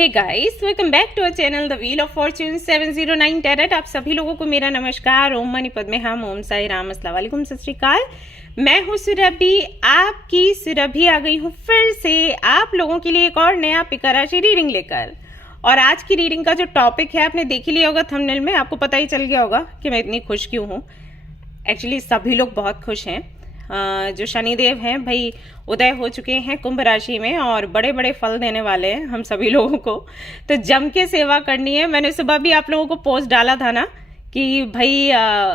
Hey guys, welcome back to our channel the wheel of fortune 709 tarot. आप सभी लोगों को मेरा नमस्कार। ओम मनी पद्मे हम, ओम साई राम, अस्सलाम वालेकुम, सत श्री अकाल। मैं हूँ सुरभि, आपकी सुरभि आ गई हूँ फिर से आप लोगों के लिए एक और नया पिका राशि रीडिंग लेकर। और आज की रीडिंग का जो टॉपिक है आपने देख ही लिया होगा थंबनेल में, आपको पता ही चल गया होगा कि मैं इतनी खुश क्यों हूँ। एक्चुअली सभी लोग बहुत खुश हैं। जो शनिदेव हैं भाई उदय हो चुके हैं कुंभ राशि में और बड़े बड़े फल देने वाले हैं हम सभी लोगों को। तो जम के सेवा करनी है। मैंने सुबह भी आप लोगों को पोस्ट डाला था ना कि भाई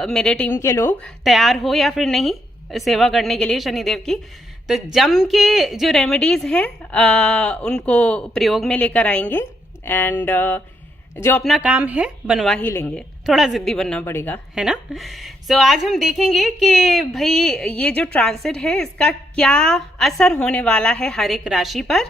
मेरे टीम के लोग तैयार हो या फिर नहीं सेवा करने के लिए शनिदेव की। तो जम के जो रेमेडीज हैं उनको प्रयोग में लेकर आएंगे एंड जो अपना काम है बनवा ही लेंगे। थोड़ा जिद्दी बनना पड़ेगा, है ना। सो आज हम देखेंगे कि भाई ये जो ट्रांसिट है इसका क्या असर होने वाला है हर एक राशि पर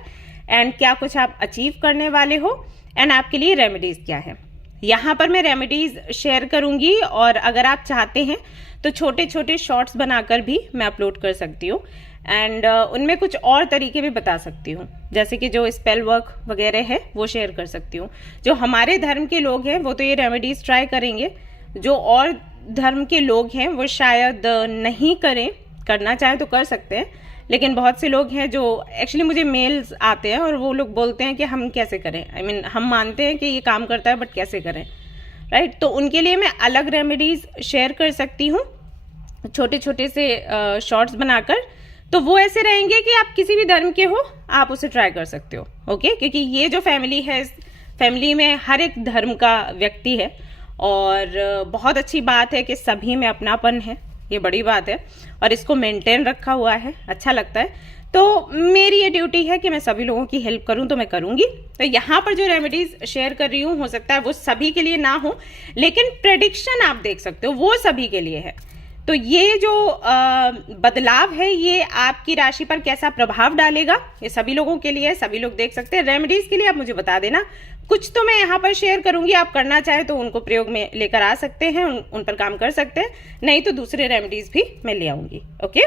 एंड क्या कुछ आप अचीव करने वाले हो एंड आपके लिए रेमेडीज क्या है। यहाँ पर मैं रेमेडीज शेयर करूंगी और अगर आप चाहते हैं तो छोटे छोटे शॉर्ट्स बनाकर भी मैं अपलोड कर सकती हूँ एंड उनमें कुछ और तरीके भी बता सकती हूँ, जैसे कि जो स्पेल वर्क वगैरह है वो शेयर कर सकती हूँ। जो हमारे धर्म के लोग हैं वो तो ये रेमेडीज ट्राई करेंगे, जो और धर्म के लोग हैं वो शायद नहीं करें, करना चाहे तो कर सकते हैं। लेकिन बहुत से लोग हैं जो एक्चुअली मुझे मेल्स आते हैं और वो लोग बोलते हैं कि हम कैसे करें, आई मीन हम मानते हैं कि ये काम करता है बट कैसे करें, राइट। तो उनके लिए मैं अलग रेमेडीज शेयर कर सकती हूँ छोटे छोटे से शॉर्ट्स बनाकर। तो वो ऐसे रहेंगे कि आप किसी भी धर्म के हो आप उसे ट्राई कर सकते हो, ओके। क्योंकि ये जो फैमिली है इस फैमिली में हर एक धर्म का व्यक्ति है और बहुत अच्छी बात है कि सभी में अपनापन है, ये बड़ी बात है और इसको मेंटेन रखा हुआ है, अच्छा लगता है। तो मेरी ये ड्यूटी है कि मैं सभी लोगों की हेल्प करूं तो मैं करूंगी। तो यहाँ पर जो रेमेडीज शेयर कर रही हूँ हो सकता है वो सभी के लिए ना हो, लेकिन प्रेडिक्शन आप देख सकते हो वो सभी के लिए है। तो ये जो बदलाव है ये आपकी राशि पर कैसा प्रभाव डालेगा ये सभी लोगों के लिए है, सभी लोग देख सकते हैं। रेमेडीज के लिए आप मुझे बता देना, कुछ तो मैं यहाँ पर शेयर करूंगी, आप करना चाहे तो उनको प्रयोग में लेकर आ सकते हैं, उन पर काम कर सकते हैं, नहीं तो दूसरे रेमेडीज भी मैं ले आऊंगी, ओके।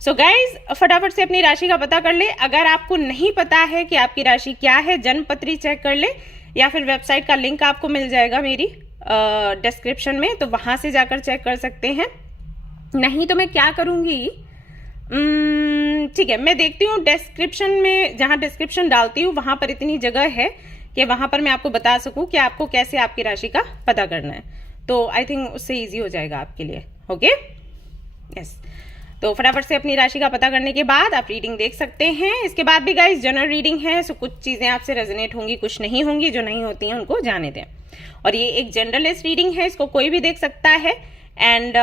सो गाइज फटाफट से अपनी राशि का पता कर ले। अगर आपको नहीं पता है कि आपकी राशि क्या है, जन्म पत्री चेक कर ले या फिर वेबसाइट का लिंक आपको मिल जाएगा मेरी डिस्क्रिप्शन में, तो वहां से जाकर चेक कर सकते हैं। नहीं तो मैं क्या करूंगी, ठीक है, मैं देखती हूँ डिस्क्रिप्शन में, जहां डिस्क्रिप्शन डालती हूँ वहां पर इतनी जगह है कि वहां पर मैं आपको बता सकूं कि आपको कैसे आपकी राशि का पता करना है। तो आई थिंक उससे इजी हो जाएगा आपके लिए, ओके। यस, तो फटाफट से अपनी राशि का पता करने के बाद आप रीडिंग देख सकते हैं। इसके बाद भी गाइस जनरल रीडिंग है, सो कुछ चीजें आपसे रेजोनेट होंगी, कुछ नहीं होंगी। जो नहीं होती हैं उनको जाने दें। और ये एक जनरलिस्ट रीडिंग है, इसको कोई भी देख सकता है। एंड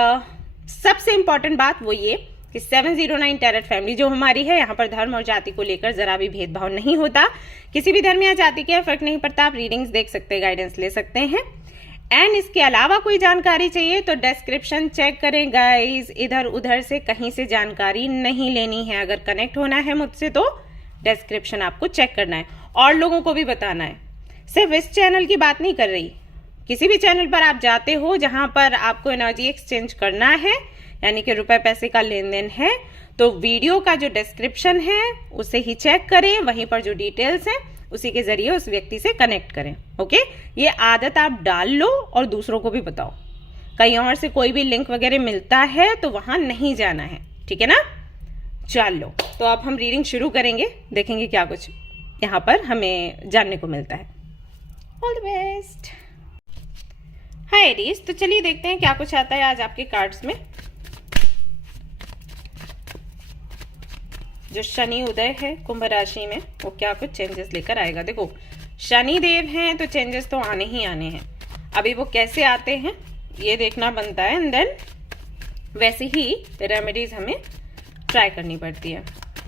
सबसे इंपॉर्टेंट बात वो ये कि 709 टैरेट फैमिली जो हमारी है, यहाँ पर धर्म और जाति को लेकर जरा भी भेदभाव नहीं होता। किसी भी धर्म या जाति के फर्क नहीं पड़ता, आप रीडिंग्स देख सकते हैं, गाइडेंस ले सकते हैं। एंड इसके अलावा कोई जानकारी चाहिए तो डिस्क्रिप्शन चेक करें गाइस, इधर उधर से कहीं से जानकारी नहीं लेनी है। अगर कनेक्ट होना है मुझसे तो डिस्क्रिप्शन आपको चेक करना है और लोगों को भी बताना है। सिर्फ इस चैनल की बात नहीं कर रही, किसी भी चैनल पर आप जाते हो जहां पर आपको एनर्जी एक्सचेंज करना है, यानी कि रुपए पैसे का लेन देन है, तो वीडियो का जो डिस्क्रिप्शन है उसे ही चेक करें, वहीं पर जो डिटेल्स हैं उसी के जरिए उस व्यक्ति से कनेक्ट करें, ओके। ये आदत आप डाल लो और दूसरों को भी बताओ। कहीं और से कोई भी लिंक वगैरह मिलता है तो वहां नहीं जाना है, ठीक है ना। चलो तो अब हम रीडिंग शुरू करेंगे, देखेंगे क्या कुछ यहाँ पर हमें जानने को मिलता है। All the best. Hi Aries, तो चलिए देखते हैं क्या कुछ आता है आज आपके कार्ड्स में। जो शनि उदय है कुंभ राशि में वो क्या कुछ चेंजेस लेकर आएगा। देखो शनि देव हैं तो चेंजेस तो आने ही आने हैं। अभी वो कैसे आते हैं ये देखना बनता है एंड देन वैसे ही रेमेडीज हमें ट्राई करनी पड़ती है।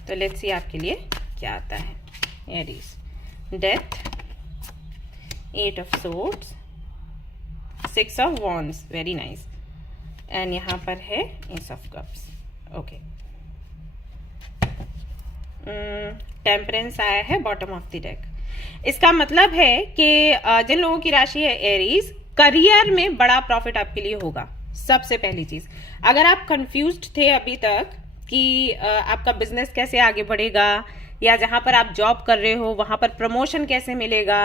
तो लेट्स सी आपके लिए क्या आता है। Aries, death, 8 of swords, 6 of wands, very nice. And यहाँ पर है S of cups, okay. Temperance आया है बॉटम ऑफ द डेक। इसका मतलब है कि जिन लोगों की राशि है एरीज, करियर में बड़ा प्रॉफिट आपके लिए होगा। सबसे पहली चीज, अगर आप कंफ्यूज्ड थे अभी तक कि आपका बिजनेस कैसे आगे बढ़ेगा, या जहां पर आप जॉब कर रहे हो वहां पर प्रमोशन कैसे मिलेगा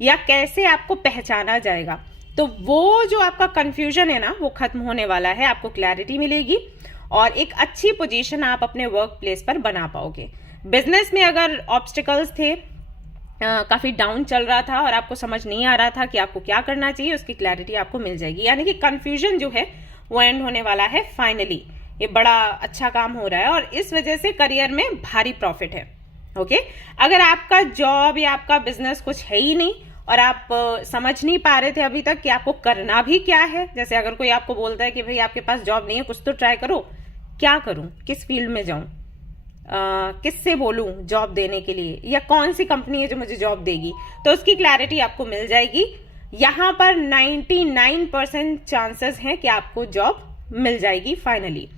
या कैसे आपको पहचाना जाएगा। तो वो जो आपका कंफ्यूजन है ना वो खत्म होने वाला है, आपको क्लैरिटी मिलेगी और एक अच्छी पोजीशन आप अपने वर्क प्लेस पर बना पाओगे। बिजनेस में अगर ऑब्स्टिकल्स थे, काफी डाउन चल रहा था और आपको समझ नहीं आ रहा था कि आपको क्या करना चाहिए, उसकी क्लैरिटी आपको मिल जाएगी। यानी कि कंफ्यूजन जो है वो एंड होने वाला है फाइनली। ये बड़ा अच्छा काम हो रहा है और इस वजह से करियर में भारी प्रॉफिट है। ओके, अगर आपका जॉब या आपका बिजनेस कुछ है ही नहीं और आप समझ नहीं पा रहे थे अभी तक कि आपको करना भी क्या है, जैसे अगर कोई आपको बोलता है कि भाई आपके पास जॉब नहीं है, कुछ तो ट्राई करो, क्या करूं, किस फील्ड में जाऊं, किससे बोलूं जॉब देने के लिए, या कौन सी कंपनी है जो मुझे जॉब देगी, तो उसकी क्लैरिटी आपको मिल जाएगी। यहां पर 99% चांसेस हैं कि आपको जॉब मिल जाएगी फाइनली।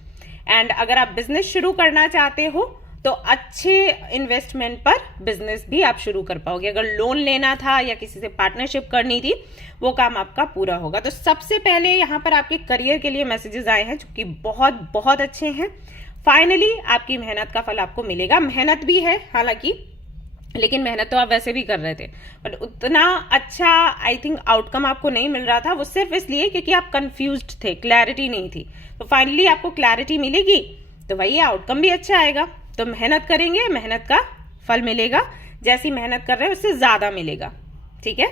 एंड अगर आप बिजनेस शुरू करना चाहते हो तो अच्छे इन्वेस्टमेंट पर बिजनेस भी आप शुरू कर पाओगे। अगर लोन लेना था या किसी से पार्टनरशिप करनी थी, वो काम आपका पूरा होगा। तो सबसे पहले यहाँ पर आपके करियर के लिए मैसेजेस आए हैं जो कि बहुत बहुत अच्छे हैं। फाइनली आपकी मेहनत का फल आपको मिलेगा। मेहनत भी है हालांकि, लेकिन मेहनत तो आप वैसे भी कर रहे थे, बट उतना अच्छा आई थिंक आउटकम आपको नहीं मिल रहा था। वो सिर्फ इसलिए क्योंकि आप कंफ्यूज्ड थे, क्लैरिटी नहीं थी। तो फाइनली आपको क्लैरिटी मिलेगी तो वही आउटकम भी अच्छा आएगा। तो मेहनत करेंगे, मेहनत का फल मिलेगा, जैसी मेहनत कर रहे हैं उससे ज्यादा मिलेगा। ठीक है,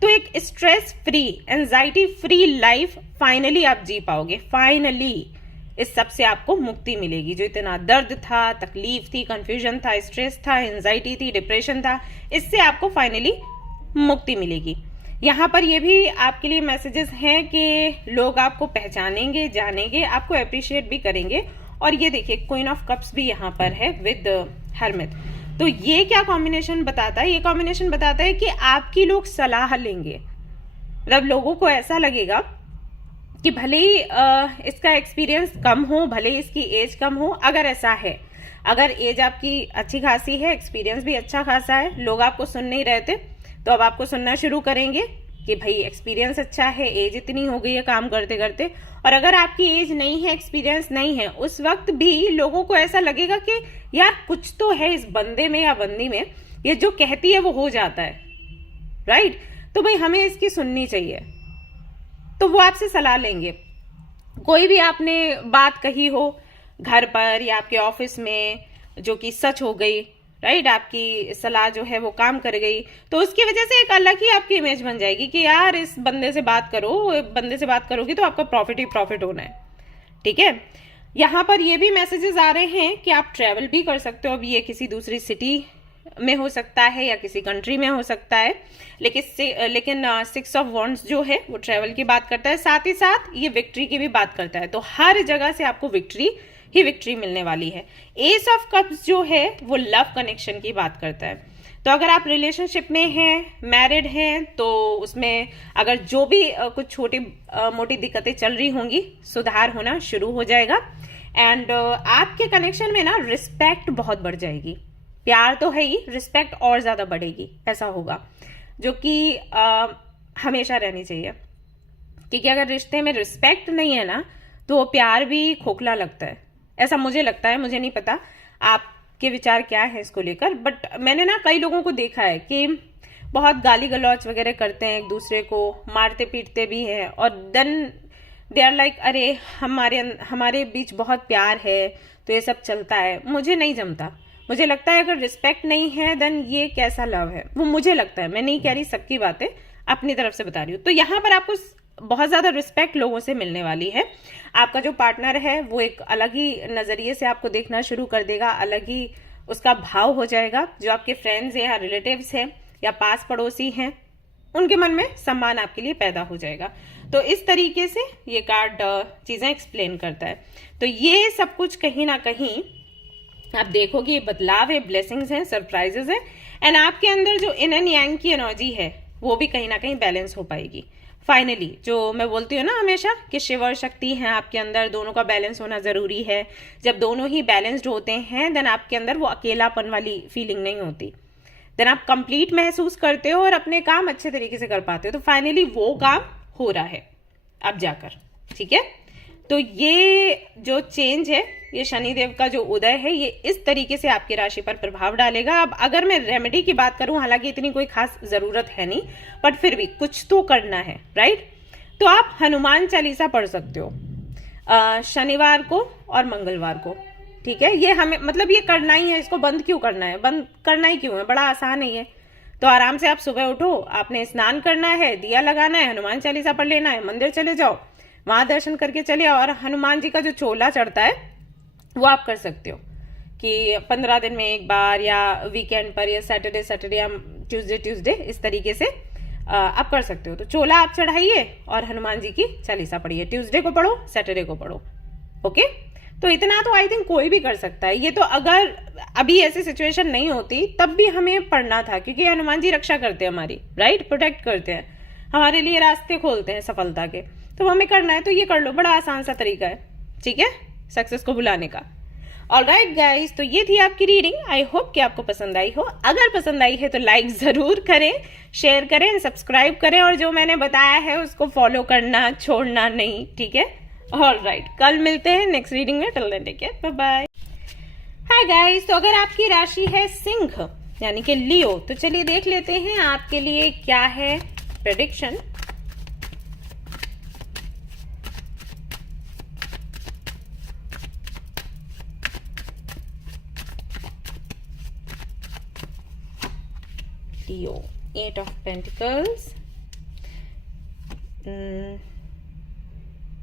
तो एक stress free, anxiety free life finally आप जी पाओगे। फाइनली इस सब से आपको मुक्ति मिलेगी। जो इतना दर्द था, तकलीफ थी, कंफ्यूजन था, स्ट्रेस था, एंजाइटी थी, डिप्रेशन था, इससे आपको फाइनली मुक्ति मिलेगी। यहाँ पर ये भी आपके लिए मैसेजेस हैं कि लोग आपको पहचानेंगे, जानेंगे, आपको अप्रिशिएट भी करेंगे। और ये देखिए क्वीन ऑफ कप्स भी यहाँ पर है विद हर्मिट। तो ये क्या कॉम्बिनेशन बताता है? ये कॉम्बिनेशन बताता है कि आपकी लोग सलाह लेंगे। मतलब लोगों को ऐसा लगेगा कि भले ही इसका एक्सपीरियंस कम हो, भले ही इसकी एज कम हो, अगर ऐसा है, अगर एज आपकी अच्छी खासी है, एक्सपीरियंस भी अच्छा खासा है, लोग आपको सुन नहीं रहे थे तो अब आपको सुनना शुरू करेंगे कि भाई एक्सपीरियंस अच्छा है, एज इतनी हो गई है काम करते करते। और अगर आपकी एज नहीं है, एक्सपीरियंस नहीं है, उस वक्त भी लोगों को ऐसा लगेगा कि यार कुछ तो है इस बंदे में या बंदी में, ये जो कहती है वो हो जाता है, राइट? तो भाई हमें इसकी सुननी चाहिए। तो वो आपसे सलाह लेंगे। कोई भी आपने बात कही हो घर पर या आपके ऑफिस में जो कि सच हो गई, राइट, आपकी सलाह जो है वो काम कर गई, तो उसकी वजह से एक अलग ही आपकी इमेज बन जाएगी कि यार इस बंदे से बात करो, बंदे से बात करोगी तो आपका प्रॉफिट ही प्रॉफिट होना है। ठीक है, यहाँ पर ये भी मैसेजेस आ रहे हैं कि आप ट्रैवल भी कर सकते हो। अब ये किसी दूसरी सिटी में हो सकता है या किसी कंट्री में हो सकता है, लेकिन 6 ऑफ वॉन्ड्स जो है वो ट्रैवल की बात करता है, साथ ही साथ ये विक्ट्री की भी बात करता है। तो हर जगह से आपको विक्ट्री ही विक्ट्री मिलने वाली है। एस ऑफ कप्स जो है वो लव कनेक्शन की बात करता है। तो अगर आप रिलेशनशिप में हैं, मैरिड हैं, तो उसमें अगर जो भी कुछ छोटी मोटी दिक्कतें चल रही होंगी, सुधार होना शुरू हो जाएगा। एंड आपके कनेक्शन में ना रिस्पेक्ट बहुत बढ़ जाएगी। प्यार तो है ही, रिस्पेक्ट और ज्यादा बढ़ेगी, ऐसा होगा, जो कि हमेशा रहनी चाहिए। क्योंकि अगर रिश्ते में रिस्पेक्ट नहीं है ना तो वो प्यार भी खोखला लगता है, ऐसा मुझे लगता है। मुझे नहीं पता आपके विचार क्या है इसको लेकर, बट मैंने ना कई लोगों को देखा है कि बहुत गाली गलौच वगैरह करते हैं, एक दूसरे को मारते पीटते भी हैं, और देन दे आर लाइक अरे हमारे बीच बहुत प्यार है तो ये सब चलता है। मुझे नहीं जमता। मुझे लगता है अगर रिस्पेक्ट नहीं है देन ये कैसा लव है, वो मुझे लगता है। मैं नहीं कह रही सबकी बातें, अपनी तरफ से बता रही हूँ। तो यहाँ पर आपको बहुत ज्यादा रिस्पेक्ट लोगों से मिलने वाली है। आपका जो पार्टनर है वो एक अलग ही नजरिए से आपको देखना शुरू कर देगा, अलग ही उसका भाव हो जाएगा। जो आपके फ्रेंड्स या रिलेटिव्स हैं या पास पड़ोसी हैं, उनके मन में सम्मान आपके लिए पैदा हो जाएगा। तो इस तरीके से ये कार्ड चीजें एक्सप्लेन करता है। तो ये सब कुछ कहीं ना कहीं आप देखोगे ये बदलाव है, ब्लेसिंग्स हैं, सरप्राइजेस हैं, एंड आपके अंदर जो इन एंड यांग की एनर्जी है वो भी कहीं ना कहीं बैलेंस हो पाएगी। फाइनली जो मैं बोलती हूँ ना हमेशा कि शिवर शक्ति है आपके अंदर, दोनों का बैलेंस होना जरूरी है। जब दोनों ही बैलेंस्ड होते हैं देन आपके अंदर वो अकेलापन वाली फीलिंग नहीं होती, देन आप कंप्लीट महसूस करते हो और अपने काम अच्छे तरीके से कर पाते हो। तो फाइनली वो काम हो रहा है अब जाकर, ठीक है। तो ये जो चेंज है, ये शनिदेव का जो उदय है, ये इस तरीके से आपकी राशि पर प्रभाव डालेगा। अब अगर मैं रेमेडी की बात करूं, हालांकि इतनी कोई खास जरूरत है नहीं, बट फिर भी कुछ तो करना है, राइट? तो आप हनुमान चालीसा पढ़ सकते हो शनिवार को और मंगलवार को, ठीक है? ये हमें मतलब ये करना ही है, इसको बंद क्यों करना है? बंद करना ही क्यों है? बड़ा आसान है ये। तो आराम से आप सुबह उठो, आपने स्नान करना है, दिया लगाना है, हनुमान चालीसा पढ़ लेना है, मंदिर चले जाओ, वहां दर्शन करके चले आओ, और हनुमान जी का जो चोला चढ़ता है वो आप कर सकते हो कि 15 दिन में एक बार, या वीकेंड पर, या सैटरडे या ट्यूसडे इस तरीके से आप कर सकते हो। तो चोला आप चढ़ाइए और हनुमान जी की चालीसा पढ़िए, ट्यूसडे को पढ़ो, सैटरडे को पढ़ो, ओके? तो इतना तो आई थिंक कोई भी कर सकता है। ये तो अगर अभी ऐसी सिचुएशन नहीं होती तब भी हमें पढ़ना था, क्योंकि हनुमान जी रक्षा करते हैं हमारी, राइट? प्रोटेक्ट करते हैं, हमारे लिए रास्ते खोलते हैं सफलता के, तो हमें करना है तो ये कर लो, बड़ा आसान सा तरीका है, ठीक है, सक्सेस को बुलाने का। ऑलराइट गाइस, तो ये थी आपकी रीडिंग। आई होप कि आपको पसंद आई हो। अगर पसंद आई है तो लाइक जरूर करें, शेयर करें, सब्सक्राइब करें, और जो मैंने बताया है उसको फॉलो करना छोड़ना नहीं, ठीक है? ऑलराइट, कल मिलते हैं नेक्स्ट रीडिंग में। Till then take care, bye bye. Hi guys, तो अगर आपकी राशि है सिंह यानी कि लियो, तो चलिए देख लेते हैं आपके लिए क्या है prediction. Leo, 8 of Pentacles,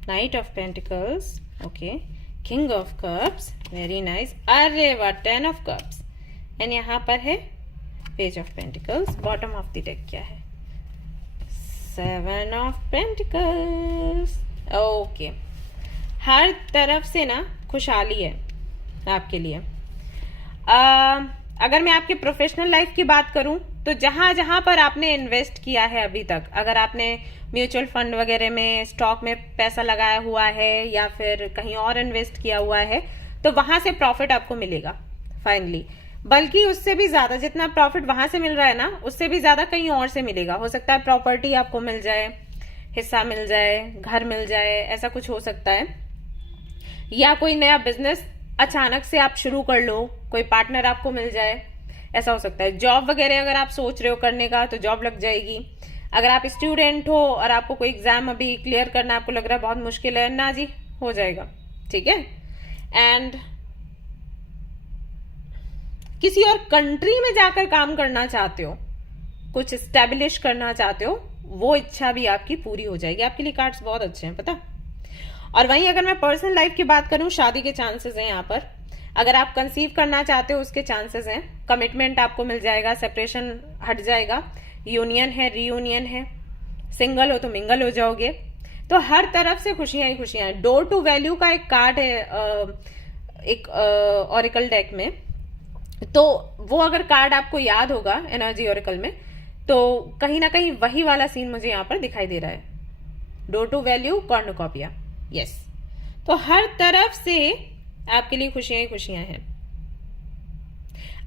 Knight of Pentacles, okay, King of Cups, very nice, अरे वाह, 10 of Cups, एंड यहाँ पर है Page of Pentacles। Bottom of the deck क्या है? 7 of Pentacles, ओके। हर तरफ से ना खुशहाली है आपके लिए। अगर मैं आपके प्रोफेशनल लाइफ की बात करूं, तो जहां जहां पर आपने इन्वेस्ट किया है अभी तक, अगर आपने म्यूचुअल फंड वगैरह में, स्टॉक में पैसा लगाया हुआ है, या फिर कहीं और इन्वेस्ट किया हुआ है, तो वहां से प्रॉफिट आपको मिलेगा फाइनली। बल्कि उससे भी ज्यादा, जितना प्रॉफिट वहां से मिल रहा है ना, उससे भी ज्यादा कहीं और से मिलेगा। हो सकता है प्रॉपर्टी आपको मिल जाए, हिस्सा मिल जाए, घर मिल जाए, ऐसा कुछ हो सकता है। या कोई नया बिजनेस अचानक से आप शुरू कर लो, कोई पार्टनर आपको मिल जाए, ऐसा हो सकता है। जॉब वगैरह अगर आप सोच रहे हो करने का, तो जॉब लग जाएगी। अगर आप स्टूडेंट हो और आपको कोई एग्जाम अभी क्लियर करना, आपको लग रहा है बहुत मुश्किल है, ना जी, हो जाएगा, ठीक है? एंड किसी और कंट्री में जाकर काम करना चाहते हो, कुछ स्टैब्लिश करना चाहते हो, वो इच्छा भी आपकी पूरी हो जाएगी। आपके लिए कार्ड्स बहुत अच्छे हैं, पता। और वहीं अगर मैं पर्सनल लाइफ की बात करूं, शादी के चांसेस हैं यहाँ पर। अगर आप कंसीव करना चाहते हो, उसके चांसेस हैं। कमिटमेंट आपको मिल जाएगा, सेपरेशन हट जाएगा, यूनियन है, रीयूनियन है, सिंगल हो तो मिंगल हो जाओगे। तो हर तरफ से खुशियां ही खुशियां हैं। डोर टू वैल्यू का एक कार्ड है एक ऑरिकल डेक में, तो वो अगर कार्ड आपको याद होगा एनर्जी ऑरिकल में, तो कहीं ना कहीं वही वाला सीन मुझे यहाँ पर दिखाई दे रहा है। Door to value, cornucopia, yes. तो हर तरफ से आपके लिए खुशियां ही खुशियां हैं।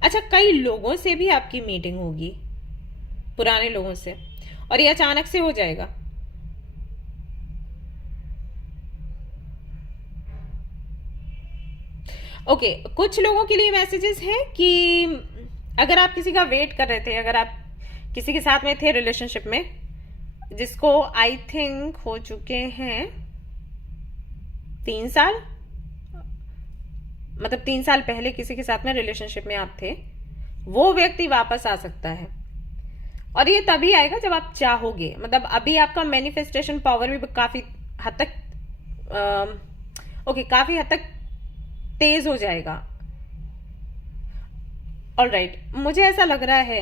अच्छा, कई लोगों से भी आपकी मीटिंग होगी, पुराने लोगों से, और ये अचानक से हो जाएगा। ओके, कुछ लोगों के लिए मैसेजेस हैं कि अगर आप किसी का वेट कर रहे थे, अगर आप किसी के साथ में थे रिलेशनशिप में, जिसको आई थिंक हो चुके हैं 3 साल, मतलब 3 साल पहले किसी के साथ में रिलेशनशिप में आप थे, वो व्यक्ति वापस आ सकता है। और ये तभी आएगा जब आप चाहोगे। मतलब अभी आपका मैनिफेस्टेशन पावर भी काफी हद तक काफी हद तक तेज हो जाएगा। ऑलराइट, मुझे ऐसा लग रहा है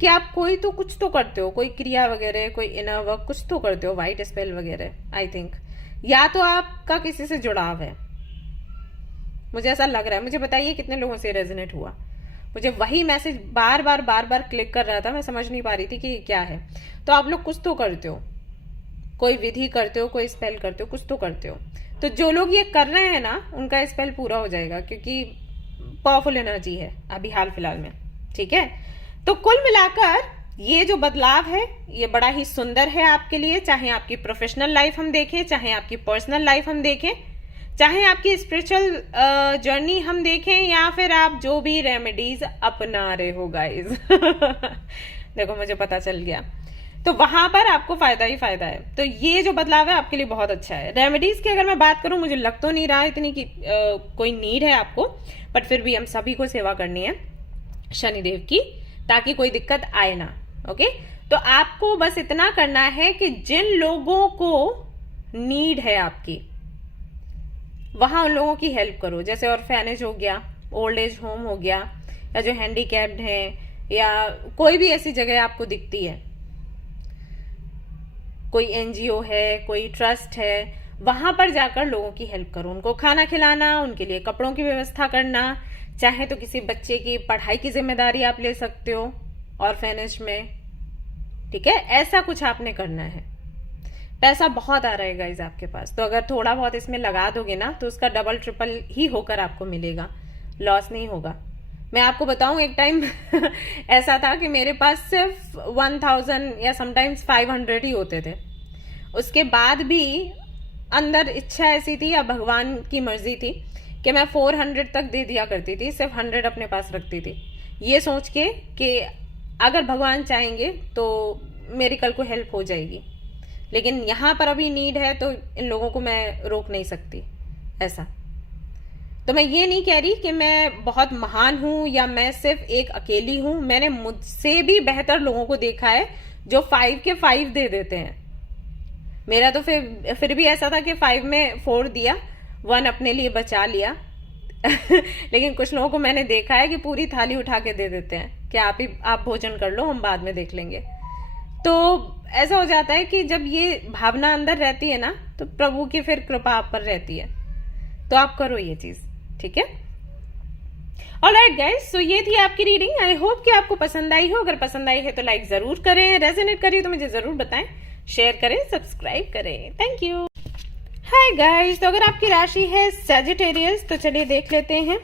कि आप कोई तो कुछ तो करते हो, कोई क्रिया वगैरह, कोई इनर वर्क कुछ तो करते हो, वाइट स्पेल वगैरह, आई थिंक। या तो आपका किसी से जुड़ाव है, मुझे ऐसा लग रहा है। मुझे बताइए कितने लोगों से रेजोनेट हुआ। मुझे वही मैसेज बार बार क्लिक कर रहा था, मैं समझ नहीं पा रही थी कि क्या है। तो आप लोग कुछ तो करते हो, कोई विधि करते हो, कोई स्पेल करते हो, कुछ तो करते हो। तो जो लोग ये कर रहे हैं ना, उनका स्पेल पूरा हो जाएगा, क्योंकि पावरफुल एनर्जी है अभी हाल फिलहाल में, ठीक है। तो कुल मिलाकर ये जो बदलाव है ये बड़ा ही सुंदर है आपके लिए, चाहे आपकी प्रोफेशनल लाइफ हम देखें, चाहे आपकी पर्सनल लाइफ हम देखें, चाहे आपकी स्पिरिचुअल जर्नी हम देखें, या फिर आप जो भी रेमेडीज अपना रहे हो गाइस देखो मुझे पता चल गया, तो वहां पर आपको फायदा ही फायदा है। तो ये जो बदलाव है आपके लिए बहुत अच्छा है। रेमेडीज की अगर मैं बात करूं, मुझे लग तो नहीं रहा इतनी कि कोई नीड है आपको, बट फिर भी हम सभी को सेवा करनी है शनिदेव की, ताकि कोई दिक्कत आए ना। ओके, तो आपको बस इतना करना है कि जिन लोगों को नीड है आपकी, वहां उन लोगों की हेल्प करो। जैसे ऑर्फेनेज हो गया, ओल्ड एज होम हो गया, या जो हैंडीकैप्ड है, या कोई भी ऐसी जगह आपको दिखती है, कोई एनजीओ है, कोई ट्रस्ट है, वहां पर जाकर लोगों की हेल्प करो। उनको खाना खिलाना, उनके लिए कपड़ों की व्यवस्था करना, चाहे तो किसी बच्चे की पढ़ाई की जिम्मेदारी आप ले सकते हो ऑर्फेनेज में, ठीक है। ऐसा कुछ आपने करना है। पैसा बहुत आ रहा है गाइज आपके पास, तो अगर थोड़ा बहुत इसमें लगा दोगे ना, तो उसका डबल ट्रिपल ही होकर आपको मिलेगा, लॉस नहीं होगा। मैं आपको बताऊं, एक टाइम ऐसा था कि मेरे पास सिर्फ 1000 या समटाइम्स 500 ही होते थे। उसके बाद भी अंदर इच्छा ऐसी थी या भगवान की मर्जी थी कि मैं 400 तक दे दिया करती थी, सिर्फ 100 अपने पास रखती थी, ये सोच के कि अगर भगवान चाहेंगे तो मेरी कल को हेल्प हो जाएगी। लेकिन यहाँ पर अभी नीड है, तो इन लोगों को मैं रोक नहीं सकती ऐसा। तो मैं ये नहीं कह रही कि मैं बहुत महान हूं या मैं सिर्फ एक अकेली हूं। मैंने मुझसे भी बेहतर लोगों को देखा है जो 5 के 5 दे देते हैं। मेरा तो फिर भी ऐसा था कि 5 में 4 दिया, 1 अपने लिए बचा लिया लेकिन कुछ लोगों को मैंने देखा है कि पूरी थाली उठा के दे देते हैं कि आप भोजन कर लो, हम बाद में देख लेंगे। तो ऐसा हो जाता है कि जब ये भावना अंदर रहती है ना, तो प्रभु की फिर कृपा आप पर रहती है। तो आप करो ये चीज, ठीक है। ऑलराइट गाइस, सो ये थी आपकी रीडिंग। आई होप कि आपको पसंद आई हो। अगर पसंद आई है तो लाइक जरूर करें, रेजोनेट करिए तो मुझे जरूर बताएं, शेयर करें, सब्सक्राइब करें। Thank you. हाय गाइस, तो अगर आपकी राशि है सैजिटेरियस, तो चलिए देख लेते हैं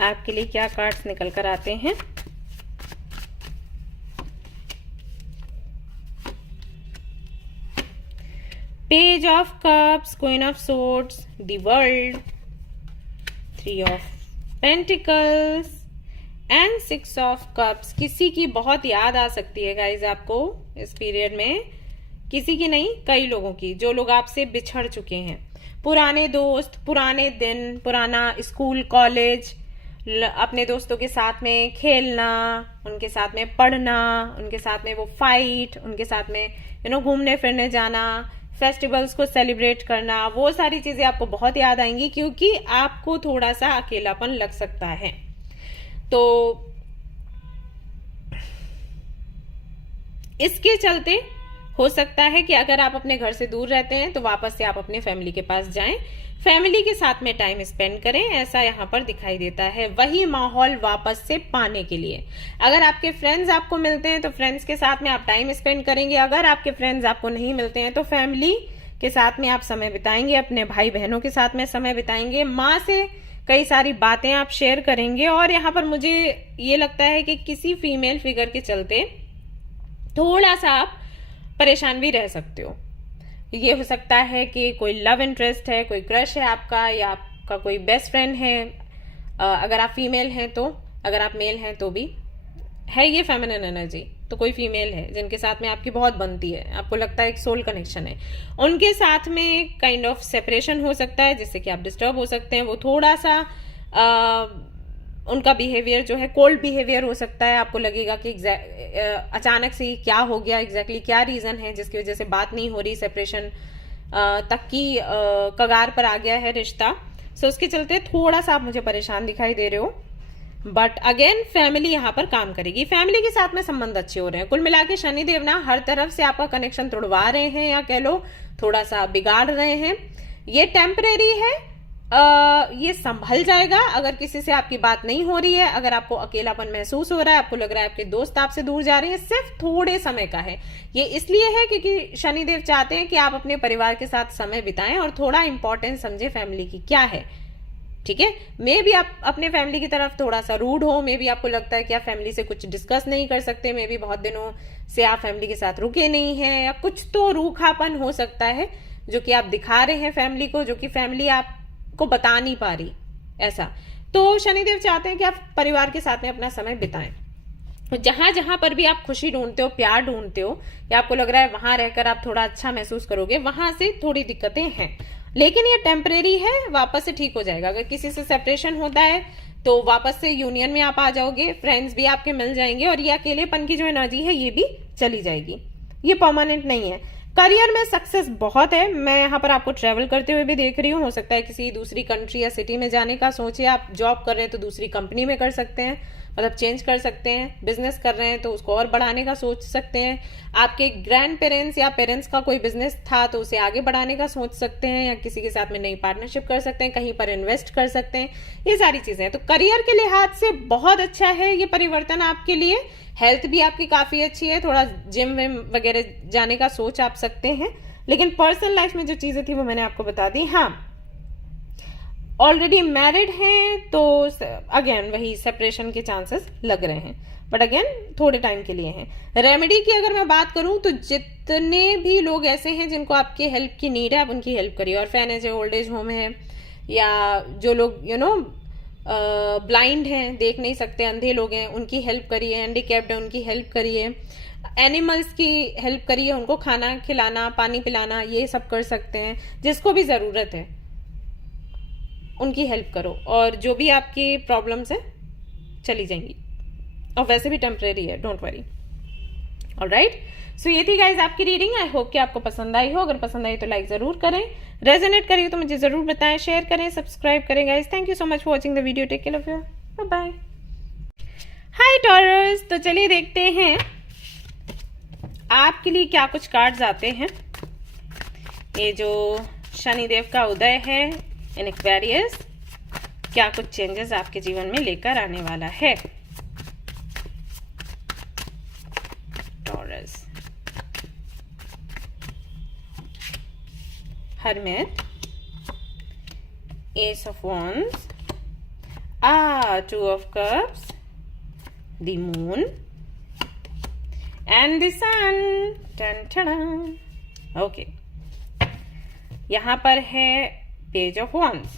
आपके लिए क्या कार्ड्स निकल कर आते हैं। Page of cups, queen of swords, the world, 3 of pentacles and 6 of cups. किसी की बहुत याद आ सकती है गाइज आपको इस पीरियड में, किसी की नहीं, कई लोगों की, जो लोग आपसे बिछड़ चुके हैं। पुराने दोस्त, पुराने दिन, पुराना स्कूल कॉलेज, अपने दोस्तों के साथ में खेलना, उनके साथ में पढ़ना, उनके साथ में वो फाइट, उनके साथ में घूमने फिरने जाना, फेस्टिवल्स को सेलिब्रेट करना, वो सारी चीजें आपको बहुत याद आएंगी, क्योंकि आपको थोड़ा सा अकेलापन लग सकता है। तो इसके चलते हो सकता है कि अगर आप अपने घर से दूर रहते हैं तो वापस से आप अपने फैमिली के पास जाएं, फैमिली के साथ में टाइम स्पेंड करें, ऐसा यहाँ पर दिखाई देता है, वही माहौल वापस से पाने के लिए। अगर आपके फ्रेंड्स आपको मिलते हैं तो फ्रेंड्स के साथ में आप टाइम स्पेंड करेंगे। अगर आपके फ्रेंड्स आपको नहीं मिलते हैं तो फैमिली के साथ में आप समय बिताएंगे, अपने भाई बहनों के साथ में समय बिताएंगे, माँ से कई सारी बातें आप शेयर करेंगे। और यहाँ पर मुझे ये लगता है कि किसी फीमेल फिगर के चलते थोड़ा सा आप परेशान भी रह सकते हो। ये हो सकता है कि कोई लव इंटरेस्ट है, कोई क्रश है आपका, या आपका कोई बेस्ट फ्रेंड है, अगर आप फीमेल हैं तो, अगर आप मेल हैं तो भी है ये फेमिनिन एनर्जी। तो कोई फीमेल है जिनके साथ में आपकी बहुत बनती है, आपको लगता है एक सोल कनेक्शन है, उनके साथ में काइंड ऑफ सेपरेशन हो सकता है, जिससे कि आप डिस्टर्ब हो सकते हैं। वो थोड़ा सा उनका बिहेवियर जो है कोल्ड बिहेवियर हो सकता है। आपको लगेगा कि अचानक से क्या हो गया, एग्जैक्टली क्या रीजन है जिसकी वजह से बात नहीं हो रही, सेपरेशन तक की कगार पर आ गया है रिश्ता। सो उसके चलते थोड़ा सा आप मुझे परेशान दिखाई दे रहे हो। बट अगेन फैमिली यहाँ पर काम करेगी, फैमिली के साथ में संबंध अच्छे हो रहे हैं। कुल मिला के शनिदेव ना हर तरफ से आपका कनेक्शन तोड़वा रहे हैं, या कह लो थोड़ा सा बिगाड़ रहे हैं। ये टेम्परेरी है, ये संभल जाएगा। अगर किसी से आपकी बात नहीं हो रही है, अगर आपको अकेलापन महसूस हो रहा है, आपको लग रहा है आपके दोस्त आपसे दूर जा रहे हैं, सिर्फ थोड़े समय का है। ये इसलिए है क्योंकि शनिदेव चाहते हैं कि आप अपने परिवार के साथ समय बिताएं और थोड़ा इंपॉर्टेंस समझे फैमिली की क्या है। ठीक है। मे भी आप अपने फैमिली की तरफ थोड़ा सा रूड हो, मे भी आपको लगता है कि आप फैमिली से कुछ डिस्कस नहीं कर सकते, मे भी बहुत दिनों से आप फैमिली के साथ रुके नहीं हैं, या कुछ तो रूखापन हो सकता है जो कि आप दिखा रहे हैं फैमिली को, जो कि फैमिली आपको बता नहीं पा रही ऐसा। तो शनिदेव चाहते हैं कि आप परिवार के साथ में अपना समय बिताएं। जहां जहां पर भी आप खुशी ढूंढते हो, प्यार ढूंढते हो, या आपको लग रहा है वहां रहकर आप थोड़ा अच्छा महसूस करोगे, वहां से थोड़ी दिक्कतें हैं, लेकिन ये टेम्परेरी है, वापस से ठीक हो जाएगा। अगर किसी से सेपरेशन होता है तो वापस से यूनियन में आप आ जाओगे, फ्रेंड्स भी आपके मिल जाएंगे, और ये अकेलेपन की जो एनर्जी है ये भी चली जाएगी। ये परमानेंट नहीं है। करियर में सक्सेस बहुत है। मैं यहाँ पर आपको ट्रेवल करते हुए भी देख रही हूँ। हो सकता है किसी दूसरी कंट्री या सिटी में जाने का सोचिए। आप जॉब कर रहे हैं तो दूसरी कंपनी में कर सकते हैं, मतलब चेंज कर सकते हैं। बिजनेस कर रहे हैं तो उसको और बढ़ाने का सोच सकते हैं। आपके ग्रैंड पेरेंट्स या पेरेंट्स का कोई बिजनेस था तो उसे आगे बढ़ाने का सोच सकते हैं, या किसी के साथ में नई पार्टनरशिप कर सकते हैं, कहीं पर इन्वेस्ट कर सकते हैं। ये सारी चीजें हैं। तो करियर के लिहाज से बहुत अच्छा है ये परिवर्तन आपके लिए। हेल्थ भी आपकी काफी अच्छी है, थोड़ा जिम विम वगैरह जाने का सोच आप सकते हैं। लेकिन पर्सनल लाइफ में जो चीजें थी वो मैंने आपको बता दी। हाँ, ऑलरेडी मैरिड हैं तो अगेन वही सेपरेशन के चांसेस लग रहे हैं, बट अगेन थोड़े टाइम के लिए हैं। रेमेडी की अगर मैं बात करूं तो जितने भी लोग ऐसे हैं जिनको आपकी हेल्प की नीड है, आप उनकी हेल्प करिए। ऑर्फेनेज है, ओल्ड एज होम है, या जो लोग ब्लाइंड हैं, देख नहीं सकते, अंधे लोग हैं, उनकी हेल्प करिए। हैंडीकैप्ड है, उनकी हेल्प करिए। एनिमल्स की हेल्प करिए, उनको खाना खिलाना, पानी पिलाना, ये सब कर सकते हैं। जिसको भी जरूरत है उनकी हेल्प करो, और जो भी आपकी प्रॉब्लम्स है चली जाएंगी, और वैसे भी टेम्परेरी है, डोंट वरी। ऑलराइट, सो ये थी गाइज आपकी रीडिंग। आई होप कि आपको पसंद आई हो। अगर पसंद आई तो लाइक जरूर करें, रेजोनेट करिए तो मुझे जरूर बताएं, शेयर करें, सब्सक्राइब करें guys. Thank you so much for watching the video. Take care of you, bye bye. Hi Taurus, तो चलिए देखते हैं आपके लिए क्या कुछ कार्ड्स आते हैं। ये जो शनिदेव का उदय है इन एक्वेरियस, क्या कुछ चेंजेस आपके जीवन में लेकर आने वाला है। Taurus, Hermit, Ace of Wands, Two of Cups, the Moon, and the Sun. Dun, dun, dun. Okay. यहां पर है पेज ऑफ वॉन्ड्स।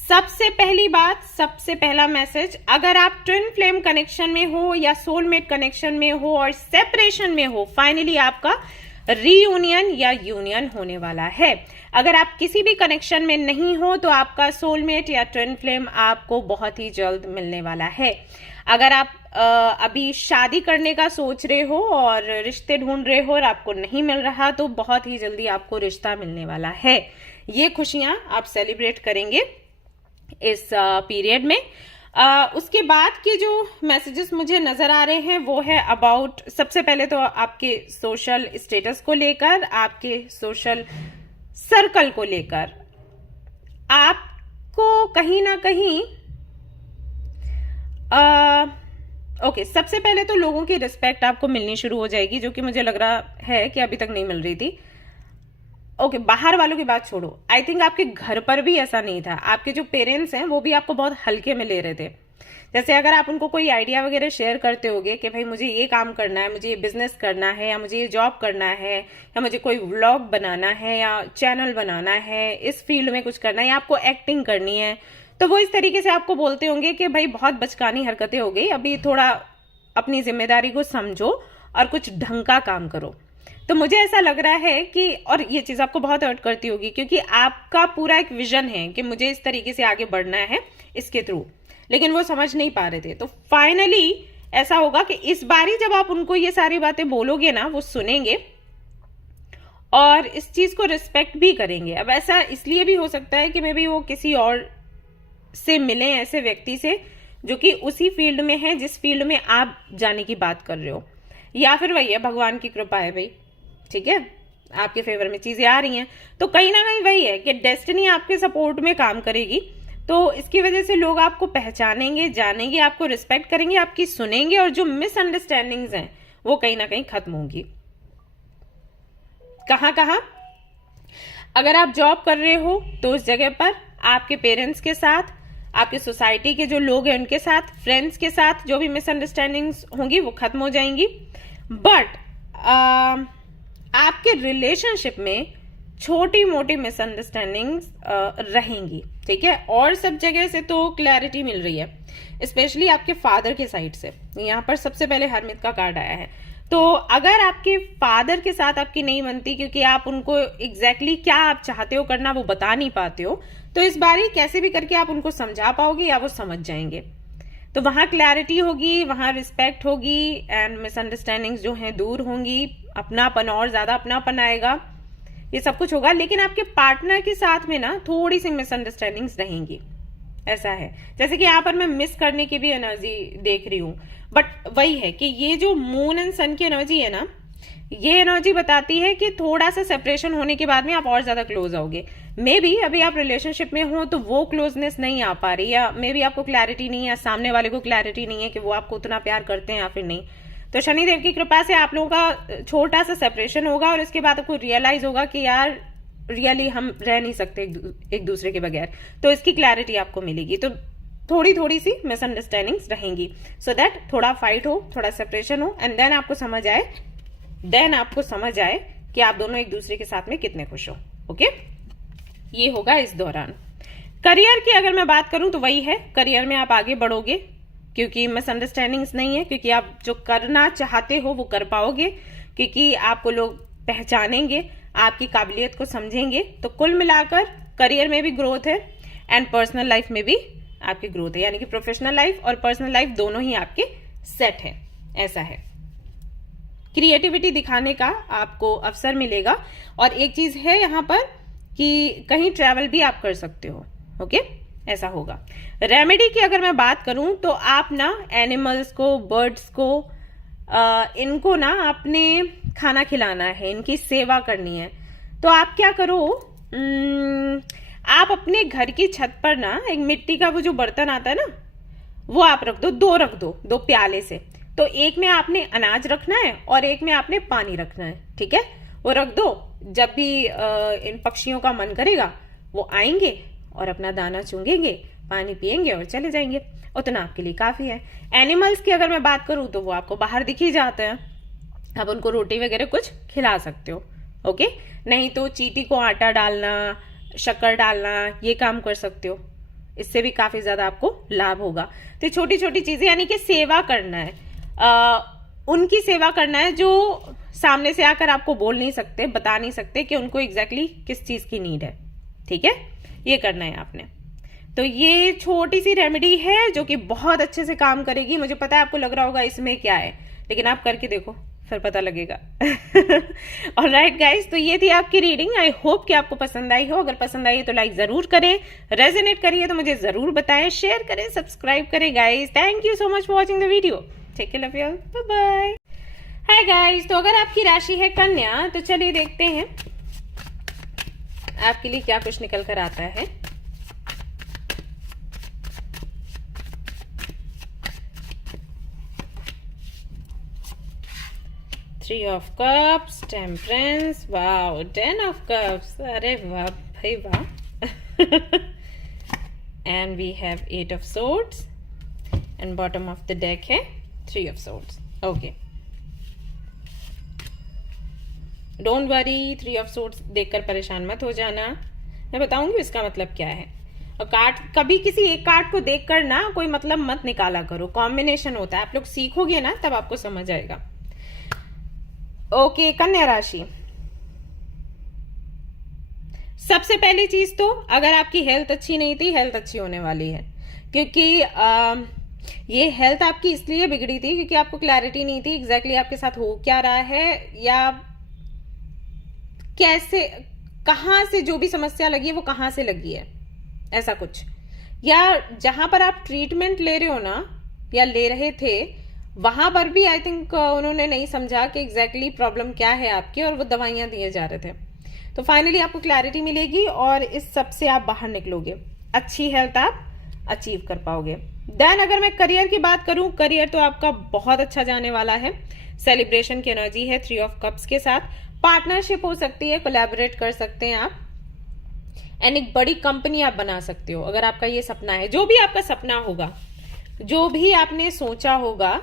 सबसे पहली बात, सबसे पहला मैसेज, अगर आप ट्विन फ्लेम कनेक्शन में हो या सोलमेट कनेक्शन में हो और सेपरेशन में हो, फाइनली आपका रीयूनियन या यूनियन होने वाला है। अगर आप किसी भी कनेक्शन में नहीं हो तो आपका सोलमेट या ट्विन फ्लेम आपको बहुत ही जल्द मिलने वाला है। अगर आप अभी शादी करने का सोच रहे हो और रिश्ते ढूंढ रहे हो और आपको नहीं मिल रहा, तो बहुत ही जल्दी आपको रिश्ता मिलने वाला है। ये खुशियां आप सेलिब्रेट करेंगे इस पीरियड में। उसके बाद के जो मैसेजेस मुझे नजर आ रहे हैं वो है अबाउट, सबसे पहले तो आपके सोशल स्टेटस को लेकर, आपके सोशल सर्कल को लेकर, आपको कहीं ना कहीं ओके, सबसे पहले तो लोगों की रिस्पेक्ट आपको मिलनी शुरू हो जाएगी, जो कि मुझे लग रहा है कि अभी तक नहीं मिल रही थी। ओके, बाहर वालों की बात छोड़ो, आई थिंक आपके घर पर भी ऐसा नहीं था। आपके जो पेरेंट्स हैं वो भी आपको बहुत हल्के में ले रहे थे। जैसे अगर आप उनको कोई आइडिया वगैरह शेयर करते होगे कि भाई मुझे ये काम करना है, मुझे ये बिजनेस करना है, या मुझे ये जॉब करना है, या मुझे कोई व्लॉग बनाना है, या चैनल बनाना है, इस फील्ड में कुछ करना है, या आपको एक्टिंग करनी है, तो वो इस तरीके से आपको बोलते होंगे कि भाई बहुत बचकानी हरकतें हो गई, अभी थोड़ा अपनी जिम्मेदारी को समझो और कुछ ढंग का काम करो। तो मुझे ऐसा लग रहा है कि, और ये चीज आपको बहुत हर्ट करती होगी, क्योंकि आपका पूरा एक विजन है कि मुझे इस तरीके से आगे बढ़ना है इसके थ्रू, लेकिन वो समझ नहीं पा रहे थे। तो फाइनली ऐसा होगा कि इस बारी जब आप उनको ये सारी बातें बोलोगे ना, वो सुनेंगे और इस चीज को रिस्पेक्ट भी करेंगे। अब ऐसा इसलिए भी हो सकता है कि मे बी वो किसी और से मिले, ऐसे व्यक्ति से जो कि उसी फील्ड में है जिस फील्ड में आप जाने की बात कर रहे हो, या फिर वही है, भगवान की कृपा है भाई, ठीक है, आपके फेवर में चीजें आ रही हैं, तो कहीं ना कहीं वही है कि डेस्टिनी आपके सपोर्ट में काम करेगी। तो इसकी वजह से लोग आपको पहचानेंगे, जानेंगे, आपको रिस्पेक्ट करेंगे, आपकी सुनेंगे, और जो मिसअंडरस्टैंडिंग्स हैं वो कहीं ना कहीं खत्म होंगी। कहां कहां? अगर आप जॉब कर रहे हो तो उस जगह पर आपके पेरेंट्स के साथ, आपके सोसाइटी के जो लोग हैं उनके साथ, फ्रेंड्स के साथ जो भी मिसअंडरस्टैंडिंग्स होंगी वो खत्म हो जाएंगी। बट आपके रिलेशनशिप में छोटी मोटी मिसअंडरस्टैंडिंग्स रहेंगी, ठीक है। और सब जगह से तो क्लैरिटी मिल रही है, स्पेशली आपके फादर के साइड से। यहाँ पर सबसे पहले हरमित का कार्ड आया है। तो अगर आपके फादर के साथ आपकी नहीं बनती, क्योंकि आप उनको एग्जैक्टली क्या आप चाहते हो करना वो बता नहीं पाते हो, तो इस बार कैसे भी करके आप उनको समझा पाओगे या वो समझ जाएंगे। तो वहां क्लैरिटी होगी, वहां रिस्पेक्ट होगी एंड मिसअंडरस्टैंडिंग्स जो हैं दूर होंगी, अपनापन और ज्यादा अपनापन आएगा, ये सब कुछ होगा। लेकिन आपके पार्टनर के साथ में ना थोड़ी सी मिसअंडरस्टैंडिंग्स रहेंगी, ऐसा है। जैसे कि यहाँ पर मैं मिस करने की भी एनर्जी देख रही हूँ, बट वही है कि ये जो मून एंड सन की एनर्जी है ना, ये एनर्जी बताती है कि थोड़ा सा सेपरेशन होने के बाद में आप और ज्यादा क्लोज आओगे। मे बी अभी आप रिलेशनशिप में हो तो वो क्लोजनेस नहीं आ पा रही, या मे बी आपको क्लैरिटी नहीं है, सामने वाले को क्लैरिटी नहीं है कि वो आपको उतना प्यार करते हैं या फिर नहीं। तो शनिदेव की कृपा से आप लोगों का छोटा सा सेपरेशन होगा और इसके बाद आपको रियलाइज होगा कि यार रियली हम रह नहीं सकते एक दूसरे के बगैर। तो इसकी क्लैरिटी आपको मिलेगी। तो थोड़ी थोड़ी सी मिसअंडरस्टैंडिंग्स रहेंगी, सो दैट थोड़ा फाइट हो, थोड़ा सेपरेशन हो, एंड देन आपको समझ आए कि आप दोनों एक दूसरे के साथ में कितने खुश हो। ओके, ये होगा इस दौरान। करियर की अगर मैं बात करूं तो वही है, करियर में आप आगे बढ़ोगे क्योंकि मिसअंडरस्टैंडिंग्स नहीं है, क्योंकि आप जो करना चाहते हो वो कर पाओगे, क्योंकि आपको लोग पहचानेंगे, आपकी काबिलियत को समझेंगे। तो कुल मिलाकर करियर में भी ग्रोथ है एंड पर्सनल लाइफ में भी आपकी ग्रोथ है, यानी कि प्रोफेशनल लाइफ और पर्सनल लाइफ दोनों ही आपके सेट है, ऐसा है। क्रिएटिविटी दिखाने का आपको अवसर मिलेगा। और एक चीज है यहाँ पर कि कहीं ट्रैवल भी आप कर सकते हो। ओके, ऐसा होगा। रेमेडी की अगर मैं बात करूं तो आप ना एनिमल्स को, बर्ड्स को, इनको ना आपने खाना खिलाना है, इनकी सेवा करनी है। तो आप क्या करो, आप अपने घर की छत पर ना एक मिट्टी का वो जो बर्तन आता है ना, वो आप रख दो, दो प्याले से। तो एक में आपने अनाज रखना है और एक में आपने पानी रखना है, ठीक है। वो रख दो, जब भी इन पक्षियों का मन करेगा वो आएंगे और अपना दाना चुंगेंगे, पानी पिएंगे और चले जाएंगे। उतना आपके लिए काफी है। एनिमल्स की अगर मैं बात करूं तो वो आपको बाहर दिख ही जाते हैं, आप उनको रोटी वगैरह कुछ खिला सकते हो। ओके, नहीं तो चींटी को आटा डालना, शक्कर डालना, ये काम कर सकते हो, इससे भी काफी ज्यादा आपको लाभ होगा। तो छोटी छोटी चीजें, यानी कि सेवा करना है, उनकी सेवा करना है जो सामने से आकर आपको बोल नहीं सकते, बता नहीं सकते कि उनको एग्जैक्टली किस चीज की नीड है, ठीक है। ये करना है आपने। तो ये छोटी सी रेमेडी है जो कि बहुत अच्छे से काम करेगी। मुझे पता है आपको लग रहा होगा इसमें क्या है, लेकिन आप करके देखो फिर पता लगेगा। ऑलराइट गाइस, तो ये थी आपकी रीडिंग। आई होप कि आपको पसंद आई हो। अगर पसंद आई तो लाइक जरूर करें, रेजोनेट करिए तो मुझे जरूर बताएं, शेयर करें, सब्सक्राइब करें guys. Thank you so much for watching the video. Take care, love you all, bye bye. Hi guys, तो अगर आपकी राशि है कन्या तो चलिए देखते हैं आपके लिए क्या कुछ निकल कर आता है। Three of cups, temperance, wow, 10 of cups, अरे वाह भाई वाह। And we have 8 of swords and bottom of the deck है 3 of swords. Okay, don't worry, 3 of swords देखकर परेशान मत हो जाना, मैं बताऊंगी इसका मतलब क्या है। और कार्ड, कभी किसी एक कार्ड को देखकर ना कोई मतलब मत निकाला करो, कॉम्बिनेशन होता है, आप लोग सीखोगे ना तब आपको समझ आएगा। ओके, कन्या राशि, सबसे पहली चीज तो अगर आपकी हेल्थ अच्छी नहीं थी, हेल्थ अच्छी होने वाली है, क्योंकि ये हेल्थ आपकी इसलिए बिगड़ी थी क्योंकि आपको क्लैरिटी नहीं थी एग्जैक्टली आपके साथ हो क्या रहा है, या कैसे, कहां से जो भी समस्या लगी है वो कहां से लगी है, ऐसा कुछ। या जहां पर आप ट्रीटमेंट ले रहे हो ना, या ले रहे थे, वहां पर भी आई थिंक उन्होंने नहीं समझा कि एग्जैक्टली प्रॉब्लम क्या है आपकी, और वो दवाइयां दिए जा रहे थे। तो फाइनली आपको क्लैरिटी मिलेगी और इस सब से आप बाहर निकलोगे, अच्छी हेल्थ आप अचीव कर पाओगे। देन अगर मैं करियर की बात करूं, करियर तो आपका बहुत अच्छा जाने वाला है। सेलिब्रेशन की एनर्जी है 3 ऑफ कप्स के साथ। पार्टनरशिप हो सकती है, कोलैबोरेट कर सकते हैं आप, एंड एक बड़ी कंपनी आप बना सकते हो अगर आपका ये सपना है। जो भी आपका सपना होगा, जो भी आपने सोचा होगा,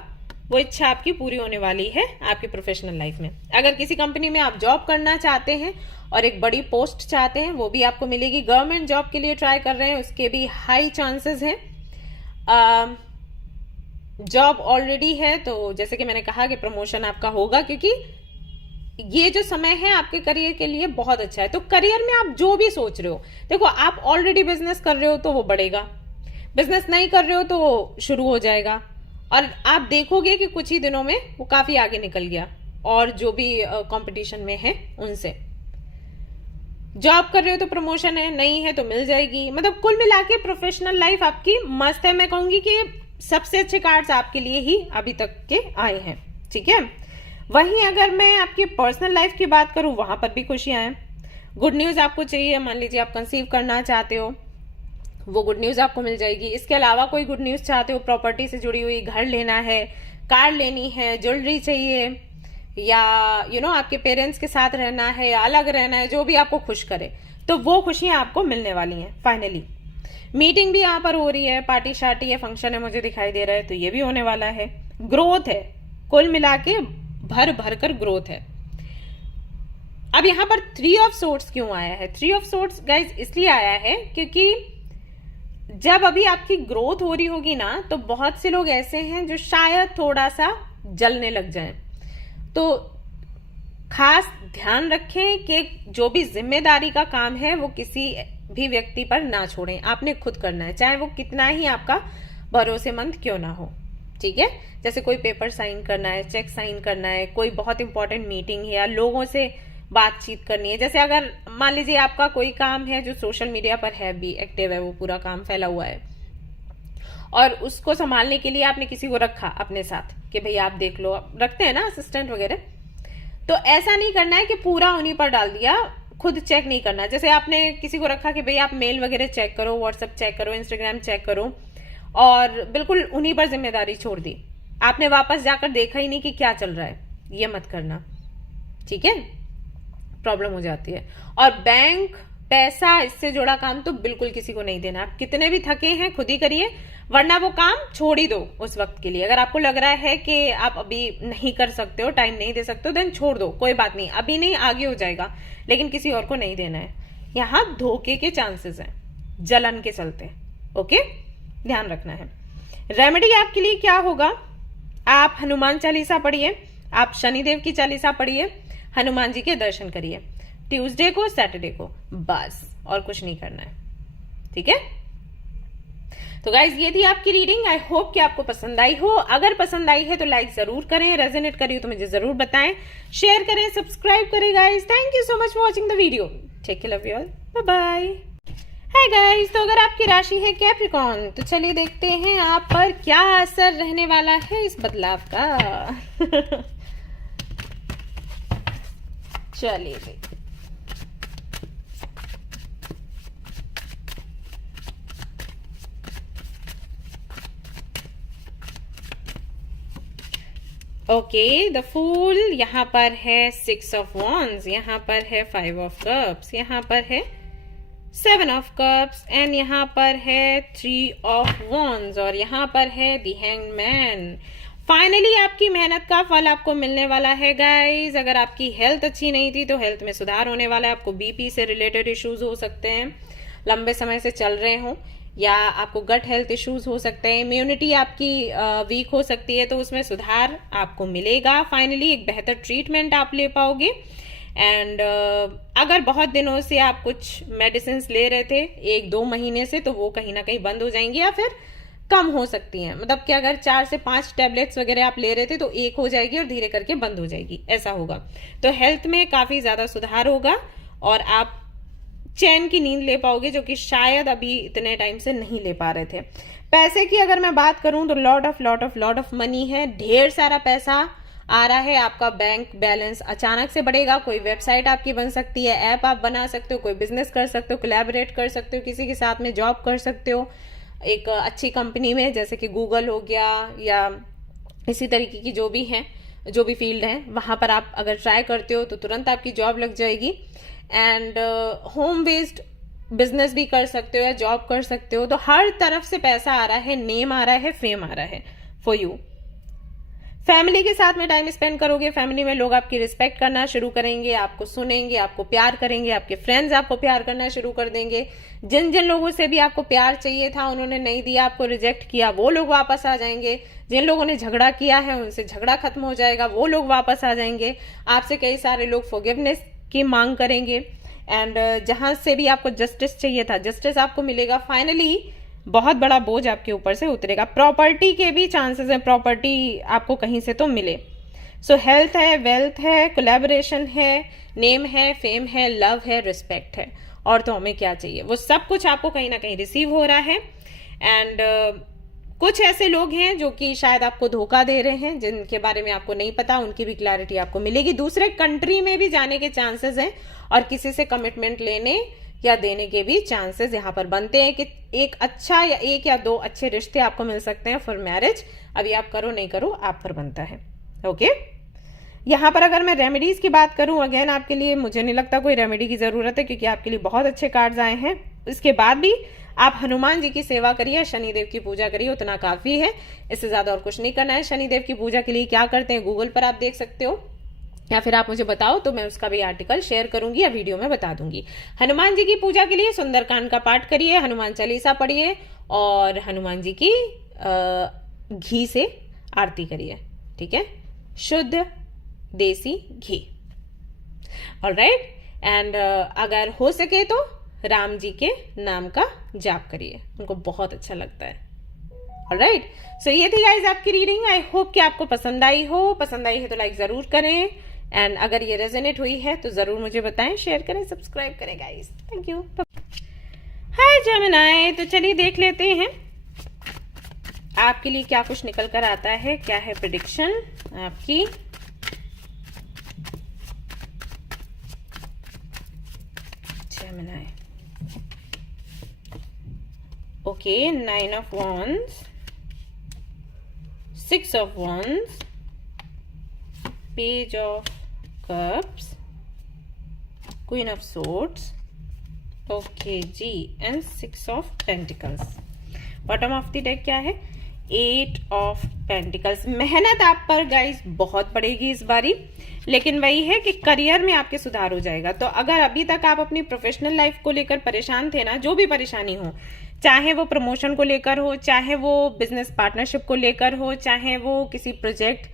वो इच्छा आपकी पूरी होने वाली है आपकी प्रोफेशनल लाइफ में। अगर किसी कंपनी में आप जॉब करना चाहते हैं और एक बड़ी पोस्ट चाहते हैं, वो भी आपको मिलेगी। गवर्नमेंट जॉब के लिए ट्राई कर रहे हैं, उसके भी हाई चांसेस हैं। जॉब ऑलरेडी है तो जैसे कि मैंने कहा कि प्रमोशन आपका होगा, क्योंकि ये जो समय है आपके करियर के लिए बहुत अच्छा है। तो करियर में आप जो भी सोच रहे हो, देखो आप ऑलरेडी बिजनेस कर रहे हो तो वो बढ़ेगा, बिजनेस नहीं कर रहे हो तो वो शुरू हो जाएगा, और आप देखोगे कि कुछ ही दिनों में वो काफी आगे निकल गया और जो भी कंपटीशन में है उनसे। जॉब कर रहे हो तो प्रमोशन है, नहीं है तो मिल जाएगी। मतलब कुल मिला के प्रोफेशनल लाइफ आपकी मस्त है। मैं कहूंगी कि सबसे अच्छे कार्ड्स आपके लिए ही अभी तक के आए हैं, ठीक है। वहीं अगर मैं आपकी पर्सनल लाइफ की बात करूं, वहां पर भी खुशियां हैं। गुड न्यूज आपको चाहिए, मान लीजिए आप कंसीव करना चाहते हो, वो गुड न्यूज आपको मिल जाएगी। इसके अलावा कोई गुड न्यूज चाहते हो, प्रॉपर्टी से जुड़ी हुई, घर लेना है, कार लेनी है, ज्वेलरी चाहिए, या आपके पेरेंट्स के साथ रहना है या अलग रहना है, जो भी आपको खुश करे, तो वो खुशियां आपको मिलने वाली हैं फाइनली। मीटिंग भी यहाँ पर हो रही है, पार्टी शार्टी है, फंक्शन है, मुझे दिखाई दे रहा है, तो ये भी होने वाला है। ग्रोथ है, कुल मिला के भर भर कर ग्रोथ है। अब यहाँ पर 3 ऑफ सोर्ट्स क्यों आया है? 3 ऑफ सोर्ट्स गाइज इसलिए आया है क्योंकि जब अभी आपकी ग्रोथ हो रही होगी ना, तो बहुत से लोग ऐसे हैं जो शायद थोड़ा सा जलने लग जाएं। तो खास ध्यान रखें कि जो भी जिम्मेदारी का काम है वो किसी भी व्यक्ति पर ना छोड़ें, आपने खुद करना है, चाहे वो कितना ही आपका भरोसेमंद क्यों ना हो, ठीक है। जैसे कोई पेपर साइन करना है, चेक साइन करना है, कोई बहुत इंपॉर्टेंट मीटिंग है या लोगों से बातचीत करनी है। जैसे अगर मान लीजिए आपका कोई काम है जो सोशल मीडिया पर है, भी एक्टिव है, वो पूरा काम फैला हुआ है, और उसको संभालने के लिए आपने किसी को रखा अपने साथ कि भाई आप देख लो, रखते हैं ना असिस्टेंट वगैरह, तो ऐसा नहीं करना है कि पूरा उन्हीं पर डाल दिया, खुद चेक नहीं करना। जैसे आपने किसी को रखा कि भाई आप मेल वगैरह चेक करो, व्हाट्सएप चेक करो, इंस्टाग्राम चेक करो, और बिल्कुल उन्हीं पर जिम्मेदारी छोड़ दी, आपने वापस जाकर देखा ही नहीं कि क्या चल रहा है, ये मत करना, ठीक है, प्रॉब्लम हो जाती है। और बैंक, पैसा, इससे जुड़ा काम तो बिल्कुल किसी को नहीं देना। आप कितने भी थके हैं खुद ही करिए, वरना वो काम छोड़ ही दो उस वक्त के लिए। अगर आपको लग रहा है कि आप अभी नहीं कर सकते हो, टाइम नहीं दे सकते हो, देन छोड़ दो, कोई बात नहीं, अभी नहीं आगे हो जाएगा, लेकिन किसी और को नहीं देना है। यहाँ धोखे के चांसेस हैं, जलन के चलते, ओके, ध्यान रखना है। रेमेडी आपके लिए क्या होगा? आप हनुमान चालीसा पढ़िए, आप शनिदेव की चालीसा पढ़िए, हनुमान जी के दर्शन करिए, ट्यूसडे को, सैटरडे को, बस, और कुछ नहीं करना है, ठीक है। तो गाइज ये थी आपकी रीडिंग। आई होप कि आपको पसंद आई हो। अगर पसंद आई है तो लाइक जरूर करें, रेजोनेट करी हो तो मुझे जरूर बताएं, शेयर करें, सब्सक्राइब करें guys. Thank you so much for watching the video. Take care, love you all, bye bye. Hi guys, तो अगर आपकी राशि है कैप्रिकॉर्न, तो चलिए देखते हैं आप पर क्या असर रहने वाला है इस बदलाव का। चलिए देखिए, ओके, द फूल, यहाँ पर है 6 ऑफ वॉन्ड्स, यहाँ पर है 5 ऑफ कप्स, यहाँ पर है 7 ऑफ कप्स, एंड यहाँ पर है 3 ऑफ वॉन्ड्स, और यहाँ पर है द हैंग्ड मैन। फाइनली आपकी मेहनत का फल आपको मिलने वाला है गाइज। अगर आपकी हेल्थ अच्छी नहीं थी तो हेल्थ में सुधार होने वाला है। आपको बीपी से रिलेटेड इश्यूज हो सकते हैं, लंबे समय से चल रहे हों, या आपको गट हेल्थ इश्यूज हो सकते हैं, इम्यूनिटी आपकी वीक हो सकती है, तो उसमें सुधार आपको मिलेगा। फाइनली एक बेहतर ट्रीटमेंट आप ले पाओगे। एंड अगर बहुत दिनों से आप कुछ मेडिसिन ले रहे थे, 1-2 महीने से, तो वो कहीं ना कहीं बंद हो जाएंगी या फिर कम हो सकती हैं। मतलब कि अगर 4 से 5 टैबलेट्स वगैरह आप ले रहे थे तो 1 हो जाएगी और धीरे करके बंद हो जाएगी, ऐसा होगा। तो हेल्थ में काफी ज्यादा सुधार होगा और आप चैन की नींद ले पाओगे, जो कि शायद अभी इतने टाइम से नहीं ले पा रहे थे। पैसे की अगर मैं बात करूं तो लॉट ऑफ मनी है, ढेर सारा पैसा आ रहा है। आपका बैंक बैलेंस अचानक से बढ़ेगा, कोई वेबसाइट आपकी बन सकती है, ऐप आप बना सकते हो, कोई बिजनेस कर सकते हो, कोलैबोरेट कर सकते हो, किसी के साथ में जॉब कर सकते हो एक अच्छी कंपनी में, जैसे कि गूगल हो गया, या इसी तरीके की जो भी हैं, जो भी फील्ड है, वहां पर आप अगर ट्राई करते हो तो तुरंत आपकी जॉब लग जाएगी। एंड होम बेस्ड बिजनेस भी कर सकते हो या जॉब कर सकते हो, तो हर तरफ से पैसा आ रहा है, नेम आ रहा है, फेम आ रहा है फॉर यू। फैमिली के साथ में टाइम स्पेंड करोगे, फैमिली में लोग आपकी रिस्पेक्ट करना शुरू करेंगे, आपको सुनेंगे, आपको प्यार करेंगे, आपके फ्रेंड्स आपको प्यार करना शुरू कर देंगे। जिन जिन लोगों से भी आपको प्यार चाहिए था, उन्होंने नहीं दिया, आपको रिजेक्ट किया, वो लोग वापस आ जाएंगे। जिन लोगों ने झगड़ा किया है, उनसे झगड़ा खत्म हो जाएगा, वो लोग वापस आ जाएंगे। आपसे कई सारे लोग फॉरगिवनेस की मांग करेंगे, एंड जहां से भी आपको जस्टिस चाहिए था, जस्टिस आपको मिलेगा। फाइनली बहुत बड़ा बोझ आपके ऊपर से उतरेगा। प्रॉपर्टी के भी चांसेस हैं, प्रॉपर्टी आपको कहीं से तो मिले। सो हेल्थ है, वेल्थ है, कोलैबोरेशन है, नेम है, फेम है, लव है, रिस्पेक्ट है, और तो हमें क्या चाहिए, वो सब कुछ आपको कहीं ना कहीं रिसीव हो रहा है। एंड कुछ ऐसे लोग हैं जो कि शायद आपको धोखा दे रहे हैं, जिनके बारे में आपको नहीं पता, उनकी भी क्लैरिटी आपको मिलेगी। दूसरे कंट्री में भी जाने के चांसेस हैं, और किसी से कमिटमेंट लेने या देने के भी चांसेस यहाँ पर बनते हैं कि एक अच्छा या एक या दो अच्छे रिश्ते आपको मिल सकते हैं फॉर मैरिज। अभी आप करो नहीं करो, आप पर बनता है। ओके, यहाँ पर अगर मैं रेमेडीज की बात करूं, अगेन आपके लिए मुझे नहीं लगता कोई रेमेडी की जरूरत है, क्योंकि आपके लिए बहुत अच्छे कार्ड्स आए हैं। इसके बाद भी आप हनुमान जी की सेवा करिए, शनिदेव की पूजा करिए, उतना काफी है, इससे ज्यादा और कुछ नहीं करना है। शनिदेव की पूजा के लिए क्या करते हैं, गूगल पर आप देख सकते हो, या फिर आप मुझे बताओ तो मैं उसका भी आर्टिकल शेयर करूंगी या वीडियो में बता दूंगी। हनुमान जी की पूजा के लिए सुंदरकांड का पाठ करिए, हनुमान चालीसा पढ़िए, और हनुमान जी की घी से आरती करिए। ठीक है, शुद्ध देसी घी। ऑलराइट, एंड अगर हो सके तो राम जी के नाम का जाप करिए, उनको बहुत अच्छा लगता है। ऑलराइट, सो ये थी गाइज आपकी रीडिंग। आई होप कि आपको पसंद आई हो। पसंद आई है तो लाइक जरूर करें, एंड अगर ये रेजोनेट हुई है तो जरूर मुझे बताएं, शेयर करें, सब्सक्राइब करें guys. Thank you. Hi Gemini, तो चलिए देख लेते हैं आपके लिए क्या कुछ निकल कर आता है, क्या है प्रेडिक्शन आपकी। Gemini, okay, 9 of Wands, 6 of Wands, Page of Cups, Queen of Swords, okay जी, and 6 of Pentacles। Bottom of the deck क्या है, 8 of Pentacles। मेहनत आप पर गाइस बहुत पड़ेगी इस बारी, लेकिन वही है कि करियर में आपके सुधार हो जाएगा। तो अगर अभी तक आप अपनी प्रोफेशनल लाइफ को लेकर परेशान थे ना, जो भी परेशानी हो, चाहे वो प्रमोशन को लेकर हो, चाहे वो बिजनेस पार्टनरशिप को लेकर हो, चाहे वो किसी प्रोजेक्ट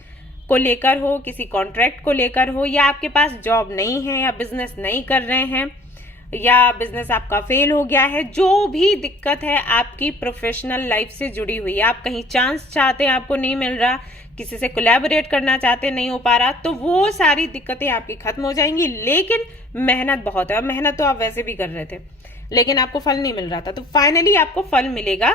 को लेकर हो, किसी कॉन्ट्रैक्ट को लेकर हो, या आपके पास जॉब नहीं है, या बिजनेस नहीं कर रहे हैं, या बिजनेस आपका फेल हो गया है, जो भी दिक्कत है आपकी प्रोफेशनल लाइफ से जुड़ी हुई है, आप कहीं चांस चाहते हैं, आपको नहीं मिल रहा, किसी से कोलैबोरेट करना चाहते नहीं हो पा रहा, तो वो सारी दिक्कतें आपकी खत्म हो जाएंगी। लेकिन मेहनत बहुत है, और मेहनत तो आप वैसे भी कर रहे थे, लेकिन आपको फल नहीं मिल रहा था, तो फाइनली आपको फल मिलेगा।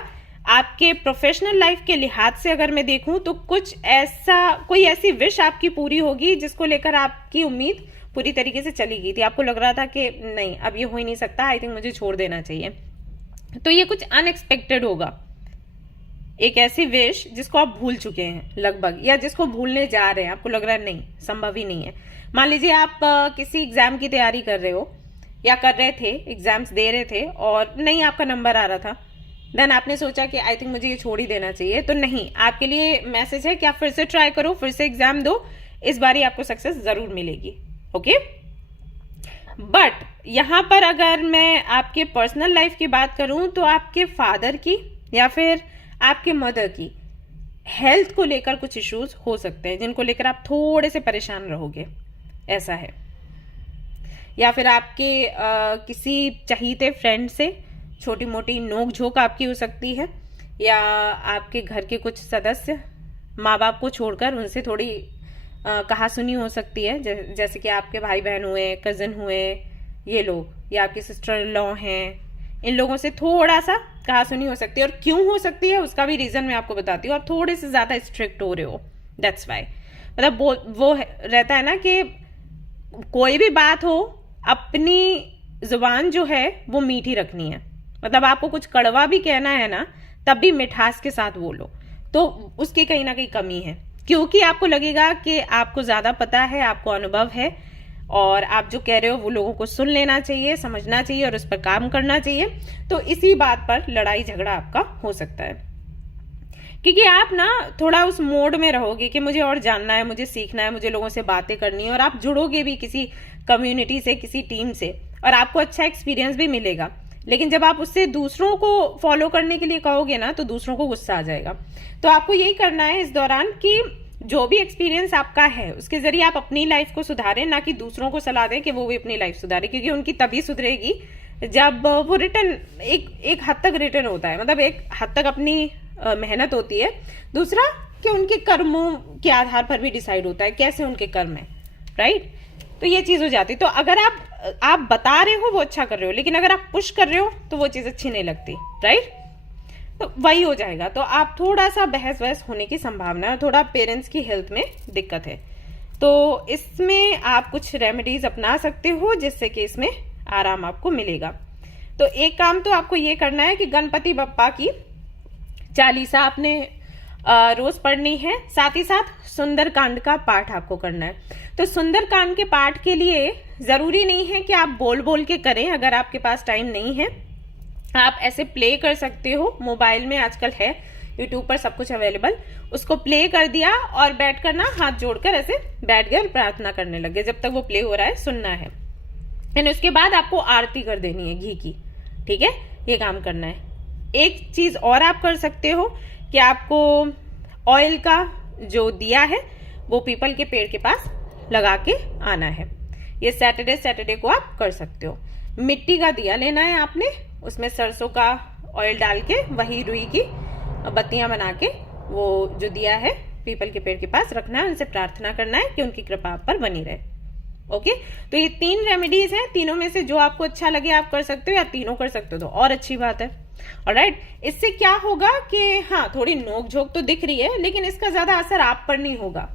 आपके प्रोफेशनल लाइफ के लिहाज से अगर मैं देखूं तो कुछ ऐसा, कोई ऐसी विश आपकी पूरी होगी जिसको लेकर आपकी उम्मीद पूरी तरीके से चली गई थी। आपको लग रहा था कि नहीं, अब ये हो ही नहीं सकता, आई थिंक मुझे छोड़ देना चाहिए, तो ये कुछ अनएक्सपेक्टेड होगा। एक ऐसी विश जिसको आप भूल चुके हैं लगभग, या जिसको भूलने जा रहे हैं, आपको लग रहा है नहीं, संभव ही नहीं है। मान लीजिए आप किसी एग्जाम की तैयारी कर रहे हो, या कर रहे थे, एग्जाम्स दे रहे थे, और नहीं आपका नंबर आ रहा था, देन आपने सोचा कि आई थिंक मुझे ये छोड़ ही देना चाहिए। तो नहीं, आपके लिए मैसेज है कि आप फिर से ट्राई करो, फिर से एग्जाम दो, इस बारी आपको सक्सेस जरूर मिलेगी। ओके, बट यहां पर अगर मैं आपके पर्सनल लाइफ की बात करूं तो आपके फादर की या फिर आपके मदर की हेल्थ को लेकर कुछ इश्यूज हो सकते हैं, जिनको लेकर आप थोड़े से परेशान रहोगे, ऐसा है। या फिर आपके किसी चहीते फ्रेंड से छोटी मोटी नोक झोंक आपकी हो सकती है, या आपके घर के कुछ सदस्य माँ बाप को छोड़कर उनसे थोड़ी कहा सुनी हो सकती है, जैसे कि आपके भाई बहन हुए, कजन हुए, ये लोग, या आपके सिस्टर इन लॉ हैं, इन लोगों से थोड़ा सा कहा सुनी हो सकती है। और क्यों हो सकती है उसका भी रीजन मैं आपको बताती हूँ। आप थोड़े से ज्यादा स्ट्रिक्ट हो रहे हो, दैट्स वाई। मतलब वो रहता है ना कि कोई भी बात हो, अपनी जुबान जो है वो मीठी रखनी है। मतलब आपको कुछ कड़वा भी कहना है ना, तब भी मिठास के साथ बोलो, तो उसकी कहीं ना कहीं कमी है, क्योंकि आपको लगेगा कि आपको ज्यादा पता है, आपको अनुभव है, और आप जो कह रहे हो वो लोगों को सुन लेना चाहिए, समझना चाहिए और उस पर काम करना चाहिए। तो इसी बात पर लड़ाई झगड़ा आपका हो सकता है, क्योंकि आप ना थोड़ा उस मोड में रहोगे कि मुझे और जानना है, मुझे सीखना है, मुझे लोगों से बातें करनी है, और आप जुड़ोगे भी किसी कम्युनिटी से, किसी टीम से, और आपको अच्छा एक्सपीरियंस भी मिलेगा। लेकिन जब आप उससे दूसरों को फॉलो करने के लिए कहोगे ना, तो दूसरों को गुस्सा आ जाएगा। तो आपको यही करना है इस दौरान कि जो भी एक्सपीरियंस आपका है उसके जरिए आप अपनी लाइफ को सुधारें, ना कि दूसरों को सलाह दें कि वो भी अपनी लाइफ सुधारे, क्योंकि उनकी तभी सुधरेगी जब वो रिटर्न एक हद तक रिटर्न होता है, मतलब एक हद तक अपनी मेहनत होती है। दूसरा कि उनके कर्मों के आधार पर भी डिसाइड होता है कैसे उनके कर्म है, राइट। तो ये चीज हो जाती है। तो अगर आप बता रहे हो वो अच्छा कर रहे हो, लेकिन अगर आप पुश कर रहे हो तो वो चीज अच्छी नहीं लगती, राइट। तो वही हो जाएगा। तो आप थोड़ा सा बहस वहस होने की संभावना है, थोड़ा पेरेंट्स की हेल्थ में दिक्कत है। तो इसमें आप कुछ रेमेडीज अपना सकते हो जिससे कि इसमें आराम आपको मिलेगा। तो एक काम तो आपको ये करना है कि गणपति बप्पा की चालीसा आपने रोज पढ़नी है, साथ ही साथ सुंदरकांड का पाठ आपको करना है। तो सुंदरकांड के पाठ के लिए जरूरी नहीं है कि आप बोल बोल के करें, अगर आपके पास टाइम नहीं है आप ऐसे प्ले कर सकते हो। मोबाइल में आजकल है, यूट्यूब पर सब कुछ अवेलेबल, उसको प्ले कर दिया और बैठ कर ना हाथ जोड़कर ऐसे बैठ गए और प्रार्थना करने लगे। जब तक वो प्ले हो रहा है सुनना है, एंड उसके बाद आपको आरती कर देनी है घी की, ठीक है। ये काम करना है। एक चीज और आप कर सकते हो कि आपको ऑयल का जो दिया है वो पीपल के पेड़ के पास लगा के आना है। ये सैटरडे को आप कर सकते हो। मिट्टी का दिया लेना है आपने, उसमें सरसों का ऑयल डाल के वही रुई की बत्तियां बना के वो जो दिया है पीपल के पेड़ के पास रखना है, उनसे प्रार्थना करना है कि उनकी कृपा आप पर बनी रहे। ओके, तो ये 3 रेमेडीज हैं, तीनों में से जो आपको अच्छा लगे आप कर सकते हो, या तीनों कर सकते हो तो और अच्छी बात है। ऑलराइट, इससे क्या होगा कि हाँ थोड़ी नोक झोंक तो दिख रही है, लेकिन इसका ज्यादा असर आप पर नहीं होगा।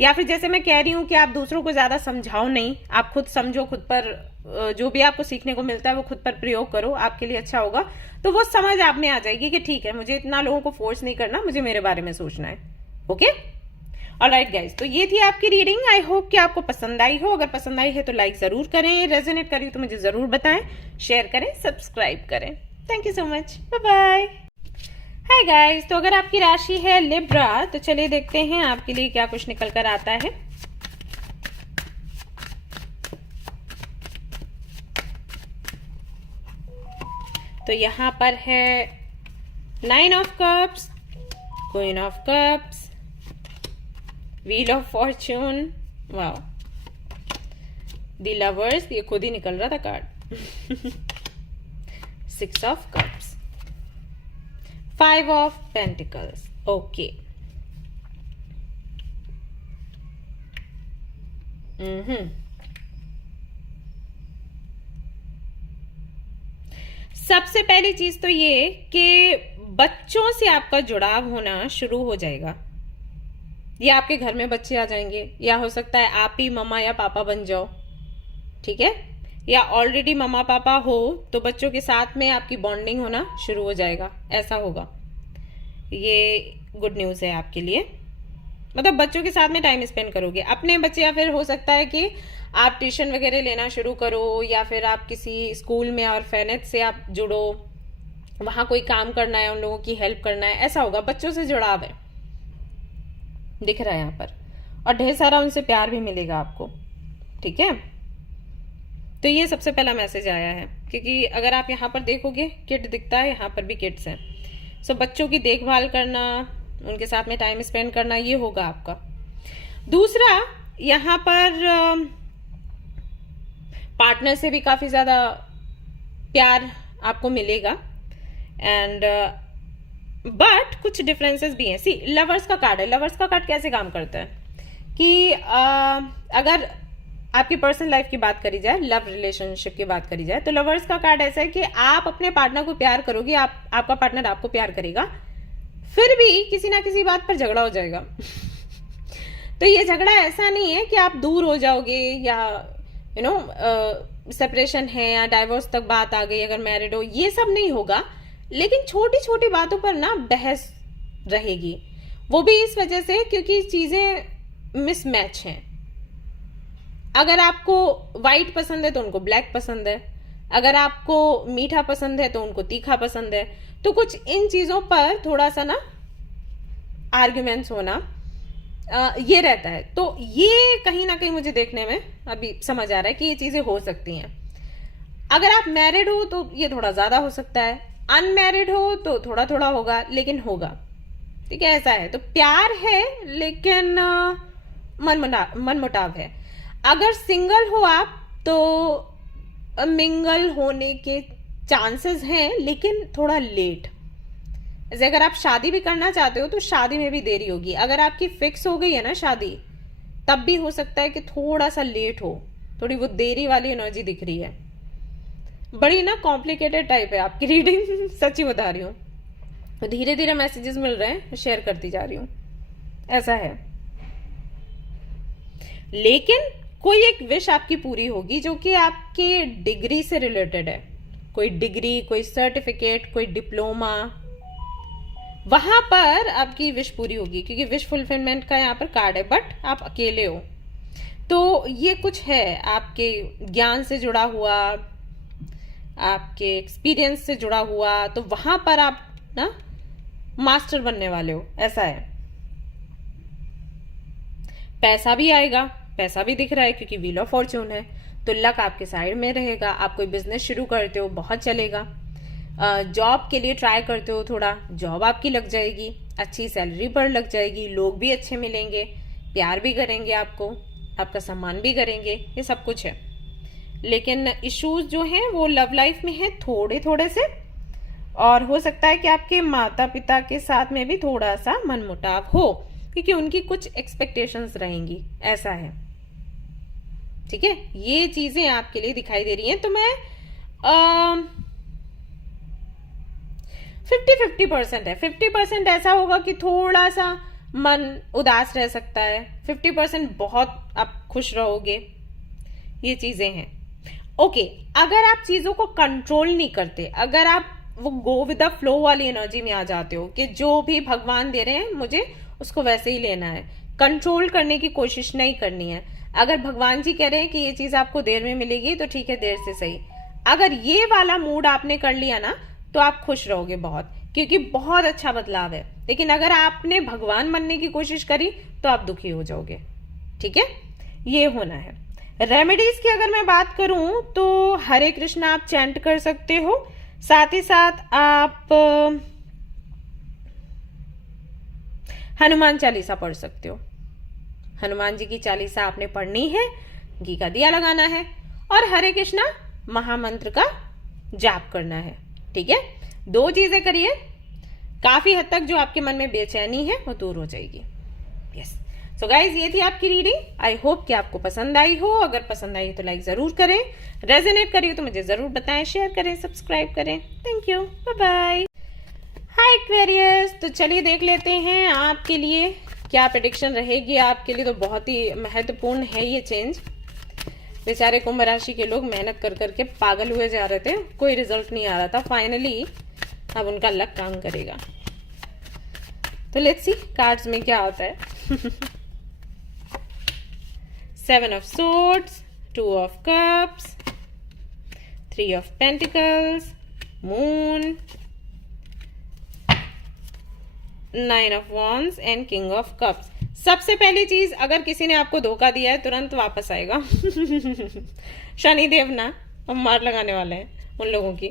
या फिर जैसे मैं कह रही हूँ कि आप दूसरों को ज्यादा समझाओ नहीं, आप खुद समझो, खुद पर जो भी आपको सीखने को मिलता है वो खुद पर प्रयोग करो, आपके लिए अच्छा होगा। तो वो समझ आप में आ जाएगी कि ठीक है, मुझे इतना लोगों को फोर्स नहीं करना, मुझे मेरे बारे में सोचना है। ओके, ऑलराइट गाइज, तो ये थी आपकी रीडिंग। आई होप कि आपको पसंद आई हो। अगर पसंद आई है तो लाइक जरूर करें, रेजोनेट करी तो मुझे जरूर बताएं, शेयर करें, सब्सक्राइब करें। Thank you so much, bye bye. Hi guys, तो अगर आपकी राशि है लिब्रा तो चलिए देखते हैं आपके लिए क्या कुछ निकल कर आता है। तो यहाँ पर है 9 of cups, queen of cups, wheel of Fortune, wow, the lovers, ये खुद ही निकल रहा था card, 6 of cups, 5 of pentacles. Okay, सबसे पहली चीज तो ये कि बच्चों से आपका जुड़ाव होना शुरू हो जाएगा। या आपके घर में बच्चे आ जाएंगे, या हो सकता है आप ही मम्मा या पापा बन जाओ, ठीक है। या ऑलरेडी मम्मा पापा हो तो बच्चों के साथ में आपकी बॉन्डिंग होना शुरू हो जाएगा, ऐसा होगा। ये गुड न्यूज है आपके लिए, मतलब बच्चों के साथ में टाइम स्पेंड करोगे अपने बच्चे, या फिर हो सकता है कि आप ट्यूशन वगैरह लेना शुरू करो, या फिर आप किसी स्कूल में और फैनेट से आप जुड़ो, वहां कोई काम करना है, उन लोगों की हेल्प करना है, ऐसा होगा। बच्चों से जुड़ाव है दिख रहा है यहाँ पर, और ढेर सारा उनसे प्यार भी मिलेगा आपको, ठीक है। तो ये सबसे पहला मैसेज आया है, क्योंकि अगर आप यहाँ पर देखोगे किड दिखता है, यहाँ पर भी किड्स हैं। सो बच्चों की देखभाल करना, उनके साथ में टाइम स्पेंड करना, ये होगा आपका। दूसरा, यहाँ पर पार्टनर से भी काफी ज्यादा प्यार आपको मिलेगा, एंड बट कुछ डिफरेंसेस भी हैं। सी, लवर्स का कार्ड है। लवर्स का कार्ड कैसे काम करता है कि अगर आपकी पर्सनल लाइफ की बात करी जाए, लव रिलेशनशिप की बात करी जाए, तो लवर्स का कार्ड ऐसा है कि आप अपने पार्टनर को प्यार करोगे, आपका पार्टनर आपको प्यार करेगा, फिर भी किसी ना किसी बात पर झगड़ा हो जाएगा। तो ये झगड़ा ऐसा नहीं है कि आप दूर हो जाओगे, या सेपरेशन है, या डाइवोर्स तक बात आ गई अगर मैरिड हो, ये सब नहीं होगा। लेकिन छोटी छोटी बातों पर ना बहस रहेगी, वो भी इस वजह से क्योंकि चीजें मिसमैच हैं। अगर आपको व्हाइट पसंद है तो उनको ब्लैक पसंद है, अगर आपको मीठा पसंद है तो उनको तीखा पसंद है। तो कुछ इन चीजों पर थोड़ा सा ना आर्ग्यूमेंट्स होना ये रहता है। तो ये कहीं ना कहीं मुझे देखने में अभी समझ आ रहा है कि ये चीजें हो सकती हैं। अगर आप मैरिड हो तो ये थोड़ा ज्यादा हो सकता है, अनमैरिड हो तो थोड़ा थोड़ा होगा, लेकिन होगा। ठीक है, ऐसा है। तो प्यार है लेकिन मनमुटाव है। अगर सिंगल हो आप तो मिंगल होने के चांसेस हैं, लेकिन थोड़ा लेट। जैसे अगर आप शादी भी करना चाहते हो तो शादी में भी देरी होगी। अगर आपकी फिक्स हो गई है ना शादी, तब भी हो सकता है कि थोड़ा सा लेट हो, थोड़ी वो देरी वाली एनर्जी दिख रही है। बड़ी ना कॉम्प्लिकेटेड टाइप है आपकी रीडिंग, सच्ची बता रही हूँ। तो धीरे धीरे मैसेजेस मिल रहे हैं, शेयर करती जा रही हूँ, ऐसा है। लेकिन कोई एक विश आपकी पूरी होगी जो कि आपके डिग्री से रिलेटेड है। कोई डिग्री, कोई सर्टिफिकेट, कोई डिप्लोमा, वहां पर आपकी विश पूरी होगी, क्योंकि विश फुलफिलमेंट का यहाँ पर कार्ड है। बट आप अकेले हो, तो ये कुछ है आपके ज्ञान से जुड़ा हुआ, आपके एक्सपीरियंस से जुड़ा हुआ। तो वहां पर आप ना मास्टर बनने वाले हो, ऐसा है। पैसा भी आएगा, पैसा भी दिख रहा है क्योंकि व्हील ऑफ फॉर्च्यून है। तो लक आपके साइड में रहेगा। आप कोई बिजनेस शुरू करते हो, बहुत चलेगा। जॉब के लिए ट्राई करते हो, थोड़ा जॉब आपकी लग जाएगी, अच्छी सैलरी पर लग जाएगी, लोग भी अच्छे मिलेंगे, प्यार भी करेंगे आपको, आपका सम्मान भी करेंगे, ये सब कुछ है। लेकिन इश्यूज जो हैं वो लव लाइफ में है थोड़े थोड़े से, और हो सकता है कि आपके माता पिता के साथ में भी थोड़ा सा मनमुटाव हो, क्योंकि उनकी कुछ एक्सपेक्टेशंस रहेंगी, ऐसा है। ठीक है, ये चीजें आपके लिए दिखाई दे रही हैं। तो मैं 50-50% है। 50% ऐसा होगा कि थोड़ा सा मन उदास रह सकता है, 50% बहुत आप खुश रहोगे, ये चीजें हैं। ओके, अगर आप चीजों को कंट्रोल नहीं करते, अगर आप वो गो विद द फ्लो वाली एनर्जी में आ जाते हो कि जो भी भगवान दे रहे हैं मुझे उसको वैसे ही लेना है, कंट्रोल करने की कोशिश नहीं करनी है। अगर भगवान जी कह रहे हैं कि ये चीज आपको देर में मिलेगी तो ठीक है, देर से सही। अगर ये वाला मूड आपने कर लिया ना तो आप खुश रहोगे बहुत, क्योंकि बहुत अच्छा बदलाव है। लेकिन अगर आपने भगवान बनने की कोशिश करी तो आप दुखी हो जाओगे। ठीक है, ये होना है। रेमेडीज की अगर मैं बात करूं तो हरे कृष्णा आप चैंट कर सकते हो, साथ ही साथ आप हनुमान चालीसा पढ़ सकते हो। हनुमान जी की चालीसा आपने पढ़नी है, घी का दिया लगाना है, और हरे कृष्णा महामंत्र का जाप करना है। ठीक है, 2 चीजें करिए, काफी हद तक जो आपके मन में बेचैनी है वो दूर हो जाएगी। यस, सो गाइज, ये थी आपकी रीडिंग। आई होप कि आपको पसंद आई हो। अगर पसंद आई तो लाइक जरूर करें, रेजोनेट करिए तो मुझे जरूर बताएं, शेयर करें, सब्सक्राइब करें। Thank you, bye bye. Hi Aquarius, तो चलिए देख लेते हैं आपके लिए क्या प्रेडिक्शन रहेगी। आपके लिए तो बहुत ही महत्वपूर्ण है ये चेंज। बेचारे कुंभ राशि के लोग मेहनत कर करके पागल हुए जा रहे थे, कोई रिजल्ट नहीं आ रहा था। फाइनली अब उनका लक काम करेगा। तो लेट्स सी कार्ड्स में क्या होता है। 7 of Swords, 2 of Cups, 3 of Pentacles, Moon, 9 of Wands and King of Cups। सबसे पहली चीज, अगर किसी ने आपको धोखा दिया है तुरंत वापस आएगा। शनिदेव ना मार लगाने वाले हैं उन लोगों की।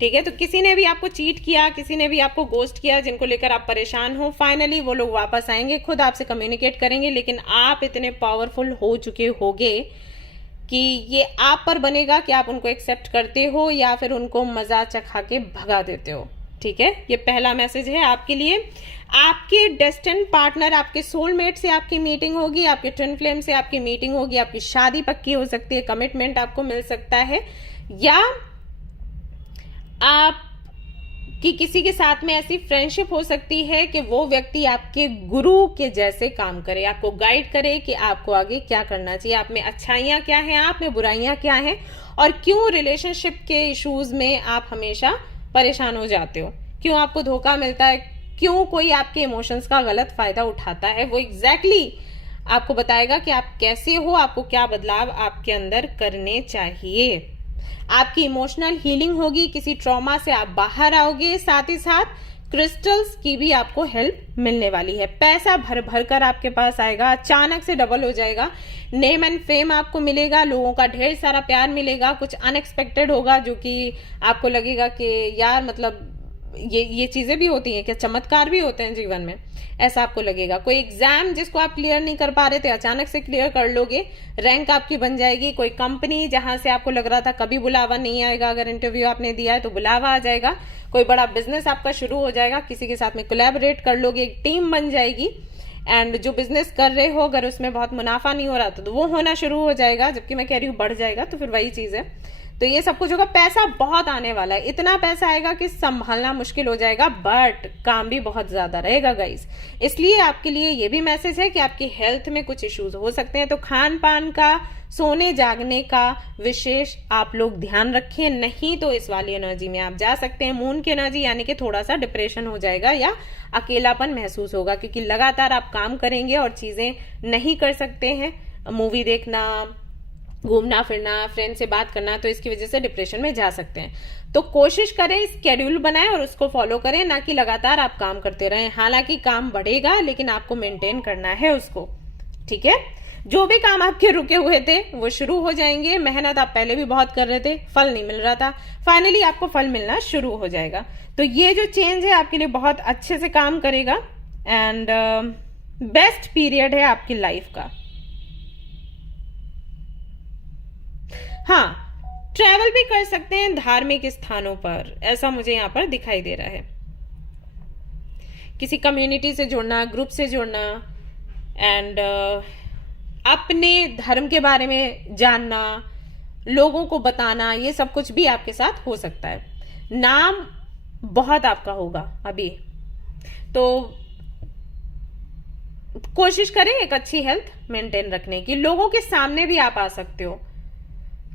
ठीक है, तो किसी ने भी आपको चीट किया, किसी ने भी आपको गोस्ट किया, जिनको लेकर आप परेशान हो, फाइनली वो लोग वापस आएंगे, खुद आपसे कम्युनिकेट करेंगे। लेकिन आप इतने पावरफुल हो चुके होगे कि ये आप पर बनेगा कि आप उनको एक्सेप्ट करते हो या फिर उनको मजा चखा के भगा देते हो। ठीक है, ये पहला मैसेज है आपके लिए। आपके डेस्टिन्ड पार्टनर, आपके सोलमेट से आपकी मीटिंग होगी, आपके ट्विन फ्लेम से आपकी मीटिंग होगी, आपकी शादी पक्की हो सकती है, कमिटमेंट आपको मिल सकता है, या आप कि किसी के साथ में ऐसी फ्रेंडशिप हो सकती है कि वो व्यक्ति आपके गुरु के जैसे काम करे, आपको गाइड करे कि आपको आगे क्या करना चाहिए, आप में अच्छाइयां क्या हैं, आप में बुराइयां क्या हैं, और क्यों रिलेशनशिप के इश्यूज में आप हमेशा परेशान हो जाते हो, क्यों आपको धोखा मिलता है, क्यों कोई आपके इमोशंस का गलत फायदा उठाता है। वो एग्जैक्टली आपको बताएगा कि आप कैसे हो, आपको क्या बदलाव आपके अंदर करने चाहिए। आपकी इमोशनल हीलिंग होगी, किसी ट्रॉमा से आप बाहर आओगे। साथ ही साथ क्रिस्टल्स की भी आपको हेल्प मिलने वाली है। पैसा भर भर कर आपके पास आएगा, अचानक से डबल हो जाएगा। नेम एंड फेम आपको मिलेगा, लोगों का ढेर सारा प्यार मिलेगा। कुछ अनएक्सपेक्टेड होगा जो कि आपको लगेगा कि यार मतलब ये चीजें भी होती हैं क्या, चमत्कार भी होते हैं जीवन में, ऐसा आपको लगेगा। कोई एग्जाम जिसको आप क्लियर नहीं कर पा रहे थे, अचानक से क्लियर कर लोगे। रैंक आपकी बन जाएगी। कोई कंपनी जहां से आपको लग रहा था कभी बुलावा नहीं आएगा, अगर इंटरव्यू आपने दिया है तो बुलावा आ जाएगा। कोई बड़ा बिजनेस आपका शुरू हो जाएगा, किसी के साथ में कोलैबोरेट कर लोगे, एक टीम बन जाएगी। एंड जो बिजनेस कर रहे हो अगर उसमें बहुत मुनाफा नहीं हो रहा तो वो होना शुरू हो जाएगा, जबकि मैं कह रही हूँ बढ़ जाएगा, तो फिर वही चीज है। तो ये सब कुछ होगा। पैसा बहुत आने वाला है, इतना पैसा आएगा कि संभालना मुश्किल हो जाएगा, बट काम भी बहुत ज्यादा रहेगा गाइस। इसलिए आपके लिए ये भी मैसेज है कि आपकी हेल्थ में कुछ इश्यूज हो सकते हैं, तो खान पान का, सोने जागने का विशेष आप लोग ध्यान रखें, नहीं तो इस वाली एनर्जी में आप जा सकते हैं। मून की एनर्जी यानी कि थोड़ा सा डिप्रेशन हो जाएगा या अकेलापन महसूस होगा, क्योंकि लगातार आप काम करेंगे और चीजें नहीं कर सकते हैं, मूवी देखना, घूमना फिरना, फ्रेंड से बात करना, तो इसकी वजह से डिप्रेशन में जा सकते हैं। तो कोशिश करें, स्केड्यूल बनाएं और उसको फॉलो करें, ना कि लगातार आप काम करते रहें। हालांकि काम बढ़ेगा लेकिन आपको मेंटेन करना है उसको, ठीक है। जो भी काम आपके रुके हुए थे वो शुरू हो जाएंगे। मेहनत आप पहले भी बहुत कर रहे थे, फल नहीं मिल रहा था, फाइनली आपको फल मिलना शुरू हो जाएगा। तो ये जो चेंज है आपके लिए बहुत अच्छे से काम करेगा एंड बेस्ट पीरियड है आपकी लाइफ का। हाँ, ट्रैवल भी कर सकते हैं धार्मिक स्थानों पर, ऐसा मुझे यहाँ पर दिखाई दे रहा है। किसी कम्युनिटी से जुड़ना, ग्रुप से जुड़ना एंड अपने धर्म के बारे में जानना, लोगों को बताना, ये सब कुछ भी आपके साथ हो सकता है। नाम बहुत आपका होगा अभी, तो कोशिश करें एक अच्छी हेल्थ मेंटेन रखने की। लोगों के सामने भी आप आ सकते हो,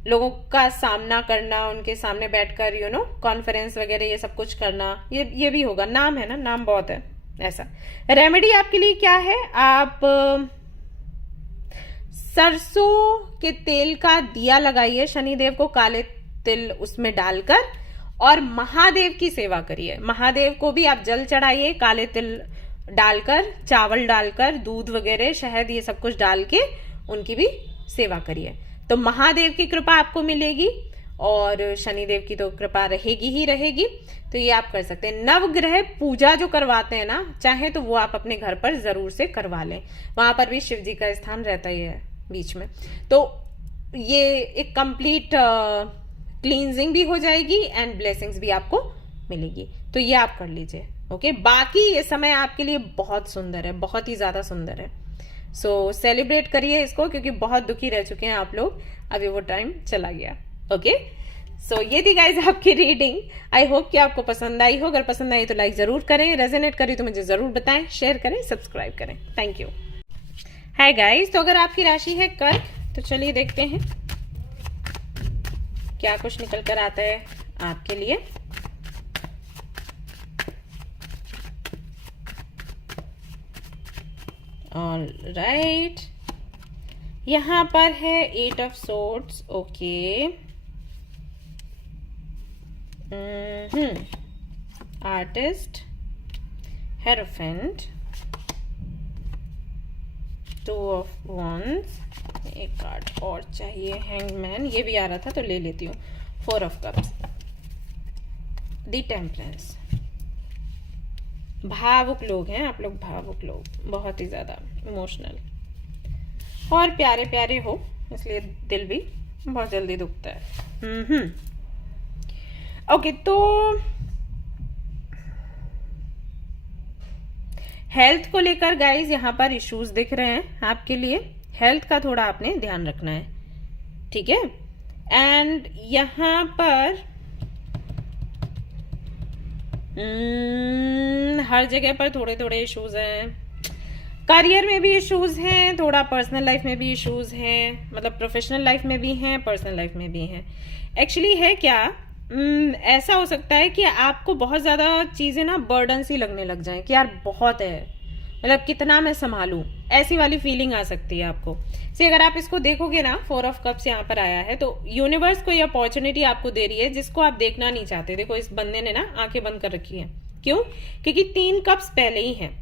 लोगों का सामना करना, उनके सामने बैठकर कॉन्फ्रेंस वगैरह ये सब कुछ करना, ये भी होगा। नाम है ना, नाम बहुत है ऐसा। रेमेडी आपके लिए क्या है, आप सरसों के तेल का दिया लगाइए शनिदेव को, काले तिल उसमें डालकर, और महादेव की सेवा करिए। महादेव को भी आप जल चढ़ाइए, काले तिल डालकर, चावल डालकर, दूध वगैरह, शहद, ये सब कुछ डाल के उनकी भी सेवा करिए। तो महादेव की कृपा आपको मिलेगी और शनिदेव की तो कृपा रहेगी ही रहेगी। तो ये आप कर सकते हैं। नवग्रह पूजा जो करवाते हैं ना, चाहे तो वो आप अपने घर पर जरूर से करवा लें, वहां पर भी शिव जी का स्थान रहता ही है बीच में। तो ये एक कंप्लीट क्लींजिंग भी हो जाएगी एंड ब्लेसिंग्स भी आपको मिलेगी। तो ये आप कर लीजिए, ओके। बाकी ये समय आपके लिए बहुत सुंदर है, बहुत ही ज्यादा सुंदर है। सो सेलिब्रेट करिए इसको, क्योंकि बहुत दुखी रह चुके हैं आप लोग, अभी वो टाइम चला गया, ओके। सो ये थी गाइज आपकी रीडिंग। आई होप कि आपको पसंद आई हो। अगर पसंद आई तो लाइक जरूर करें, रेजोनेट करी तो मुझे जरूर बताएं, शेयर करें, सब्सक्राइब करें। Thank you. हाय गाइज, तो अगर आपकी राशि है कर्क, तो चलिए देखते हैं क्या कुछ निकल कर आता है आपके लिए। ऑल राइट, यहां पर है 8 of swords, okay. Artist, hierophant, 2 of wands, एक कार्ड और चाहिए, हैंगमैन, ये भी आ रहा था तो ले लेती हूँ, 4 ऑफ कप्स, द टेम्परेंस। भावुक लोग हैं आप लोग, भावुक लोग, बहुत ही ज्यादा इमोशनल और प्यारे प्यारे हो, इसलिए दिल भी बहुत जल्दी दुखता है। ओके, तो हेल्थ को लेकर गाइज यहाँ पर इश्यूज दिख रहे हैं आपके लिए। हेल्थ का थोड़ा आपने ध्यान रखना है, ठीक है। एंड यहाँ पर हर जगह पर थोड़े थोड़े इश्यूज हैं। करियर में भी इश्यूज हैं, थोड़ा पर्सनल लाइफ में भी इश्यूज हैं, मतलब प्रोफेशनल लाइफ में भी हैं, पर्सनल लाइफ में भी हैं। एक्चुअली है क्या, ऐसा हो सकता है कि आपको बहुत ज्यादा चीजें ना बर्डन सी लगने लग जाएं कि यार बहुत है, मतलब कितना मैं संभालूं, ऐसी वाली फीलिंग आ सकती है आपको। से अगर आप इसको देखोगे ना, 4 ऑफ कप्स यहाँ पर आया है, तो यूनिवर्स को ये अपॉर्चुनिटी आपको दे रही है जिसको आप देखना नहीं चाहते। देखो इस बंदे ने ना आंखें बंद कर रखी है, क्यों? क्योंकि 3 कप्स पहले ही हैं।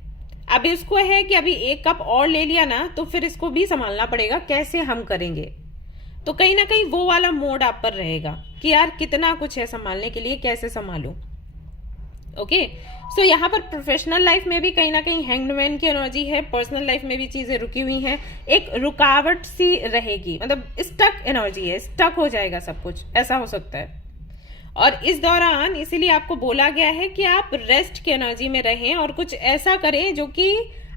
अभी उसको है कि अभी 1 कप और ले लिया ना तो फिर इसको भी संभालना पड़ेगा, कैसे हम करेंगे। तो कहीं ना कहीं वो वाला मोड आप पर रहेगा कि यार कितना कुछ है संभालने के लिए, कैसे संभालूं। ओके, सो यहाँ पर प्रोफेशनल लाइफ में भी कहीं ना कहीं हैंग्ड मैन की एनर्जी है, पर्सनल लाइफ में भी चीजें रुकी हुई हैं, एक रुकावट सी रहेगी, मतलब स्टक एनर्जी है, स्टक हो जाएगा सब कुछ, ऐसा हो सकता है। और इस दौरान इसीलिए आपको बोला गया है कि आप रेस्ट की एनर्जी में रहें और कुछ ऐसा करें जो कि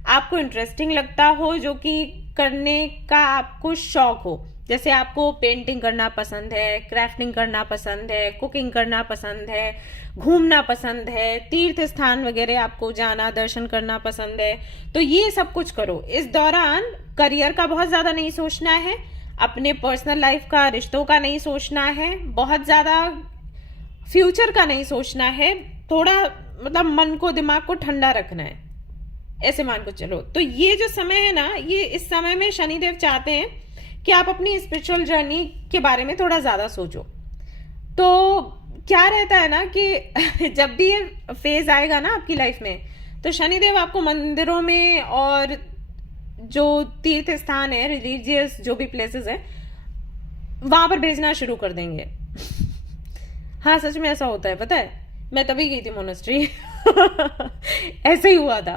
आपको इंटरेस्टिंग लगता हो, जो कि करने का आपको शौक हो। जैसे आपको पेंटिंग करना पसंद है, क्राफ्टिंग करना पसंद है, कुकिंग करना पसंद है, घूमना पसंद है, तीर्थ स्थान वगैरह आपको जाना, दर्शन करना पसंद है, तो ये सब कुछ करो। इस दौरान करियर का बहुत ज्यादा नहीं सोचना है, अपने पर्सनल लाइफ का, रिश्तों का नहीं सोचना है, बहुत ज्यादा फ्यूचर का नहीं सोचना है, थोड़ा मतलब मन को, दिमाग को ठंडा रखना है, ऐसे मान को चलो। तो ये जो समय है ना, ये इस समय में शनिदेव चाहते हैं कि आप अपनी स्पिरिचुअल जर्नी के बारे में थोड़ा ज्यादा सोचो। तो क्या रहता है ना कि जब भी ये फेज आएगा ना आपकी लाइफ में, तो शनिदेव आपको मंदिरों में और जो तीर्थ स्थान है, रिलीजियस जो भी प्लेसेस है, वहां पर भेजना शुरू कर देंगे। हाँ सच में ऐसा होता है, पता है, मैं तभी गई थी मोनेस्ट्री ऐसे ही हुआ था।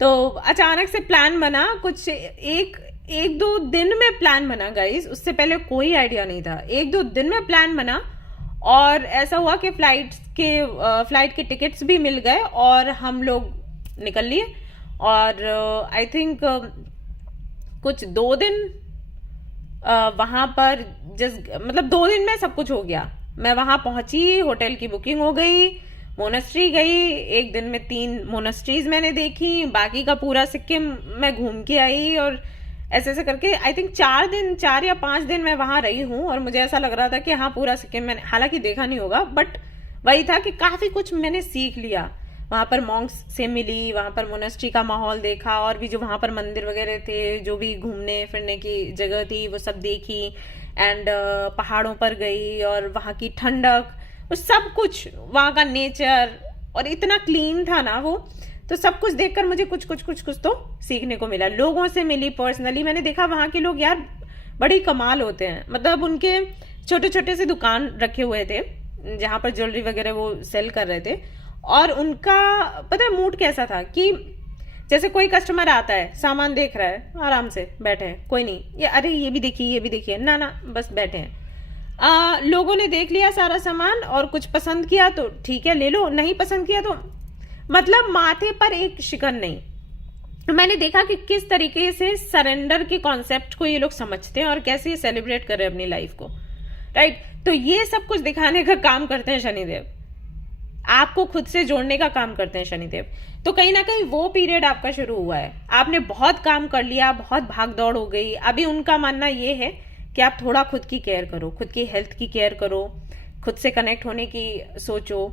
तो अचानक से प्लान बना, कुछ एक दो दिन में प्लान बना गाइस, उससे पहले कोई आइडिया नहीं था। 1-2 दिन में प्लान बना और ऐसा हुआ कि फ्लाइट के टिकट्स भी मिल गए और हम लोग निकल लिए। और आई थिंक कुछ 2 दिन वहां पर मतलब 2 दिन में सब कुछ हो गया। मैं वहां पहुंची, होटल की बुकिंग हो गई, मोनेस्ट्री गई, 1 दिन में 3 मोनेस्ट्रीज मैंने देखी, बाकी का पूरा सिक्किम मैं घूम के आई। और ऐसे ऐसे करके आई थिंक 4 या 5 दिन मैं वहां रही हूँ। और मुझे ऐसा लग रहा था कि हाँ पूरा सिक्किम मैंने हालांकि देखा नहीं होगा, बट वही था कि काफी कुछ मैंने सीख लिया। वहां पर मॉन्क्स से मिली, वहां पर मोनेस्ट्री का माहौल देखा, और भी जो वहां पर मंदिर वगैरह थे, जो भी घूमने फिरने की जगह थी, वो सब देखी। एंड पहाड़ों पर गई और वहां की ठंडक, वो सब कुछ, वहां का नेचर, और इतना क्लीन था ना वो। तो सब कुछ देखकर मुझे कुछ तो सीखने को मिला। लोगों से मिली, पर्सनली मैंने देखा वहां के लोग यार बड़ी कमाल होते हैं। मतलब उनके छोटे छोटे से दुकान रखे हुए थे जहां पर ज्वेलरी वगैरह वो सेल कर रहे थे। और उनका पता है मूड कैसा था कि जैसे कोई कस्टमर आता है, सामान देख रहा है, आराम से बैठे हैं, कोई नहीं ये अरे ये भी देखिए ना ना, बस बैठे हैं। लोगों ने देख लिया सारा सामान और कुछ पसंद किया तो ठीक है ले लो, नहीं पसंद किया तो मतलब माथे पर एक शिकन नहीं। मैंने देखा कि किस तरीके से सरेंडर के कॉन्सेप्ट को ये लोग समझते हैं और कैसे ये सेलिब्रेट कर रहे हैं अपनी लाइफ को, राइट। तो ये सब कुछ दिखाने का काम करते हैं शनिदेव, आपको खुद से जोड़ने का काम करते हैं शनिदेव। तो कहीं ना कहीं वो पीरियड आपका शुरू हुआ है, आपने बहुत काम कर लिया, बहुत भाग दौड़ हो गई। अभी उनका मानना ये है कि आप थोड़ा खुद की केयर करो, खुद की हेल्थ की केयर करो, खुद से कनेक्ट होने की सोचो,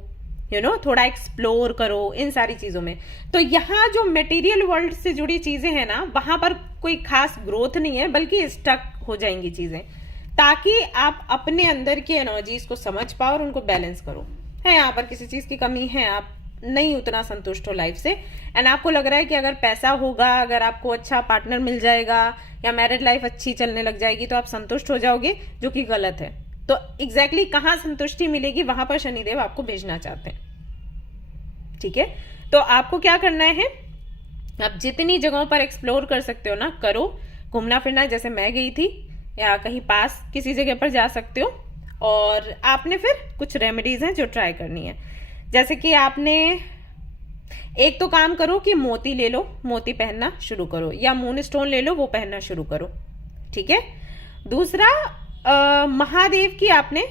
थोड़ा एक्सप्लोर करो इन सारी चीजों में। तो यहाँ जो मटेरियल वर्ल्ड से जुड़ी चीजें हैं ना, वहां पर कोई खास ग्रोथ नहीं है, बल्कि स्टक हो जाएंगी चीजें, ताकि आप अपने अंदर की एनर्जीज को समझ पाओ और उनको बैलेंस करो। है यहाँ पर किसी चीज की कमी है, आप नहीं उतना संतुष्ट हो लाइफ से, एंड आपको लग रहा है कि अगर पैसा होगा, अगर आपको अच्छा पार्टनर मिल जाएगा या मैरिड लाइफ अच्छी चलने लग जाएगी तो आप संतुष्ट हो जाओगे, जो कि गलत है। तो एग्जैक्टली कहाँ संतुष्टि मिलेगी, वहां पर शनिदेव आपको भेजना चाहते हैं। ठीक है, तो आपको क्या करना है, आप जितनी जगहों पर एक्सप्लोर कर सकते हो ना करो, घूमना फिरना, जैसे मैं गई थी, या कहीं पास किसी जगह पर जा सकते हो। और आपने फिर कुछ रेमेडीज हैं जो ट्राई करनी है, जैसे कि आपने एक तो काम करो कि मोती ले लो, मोती पहनना शुरू करो, या मून स्टोन ले लो, वो पहनना शुरू करो। ठीक है, दूसरा महादेव की आपने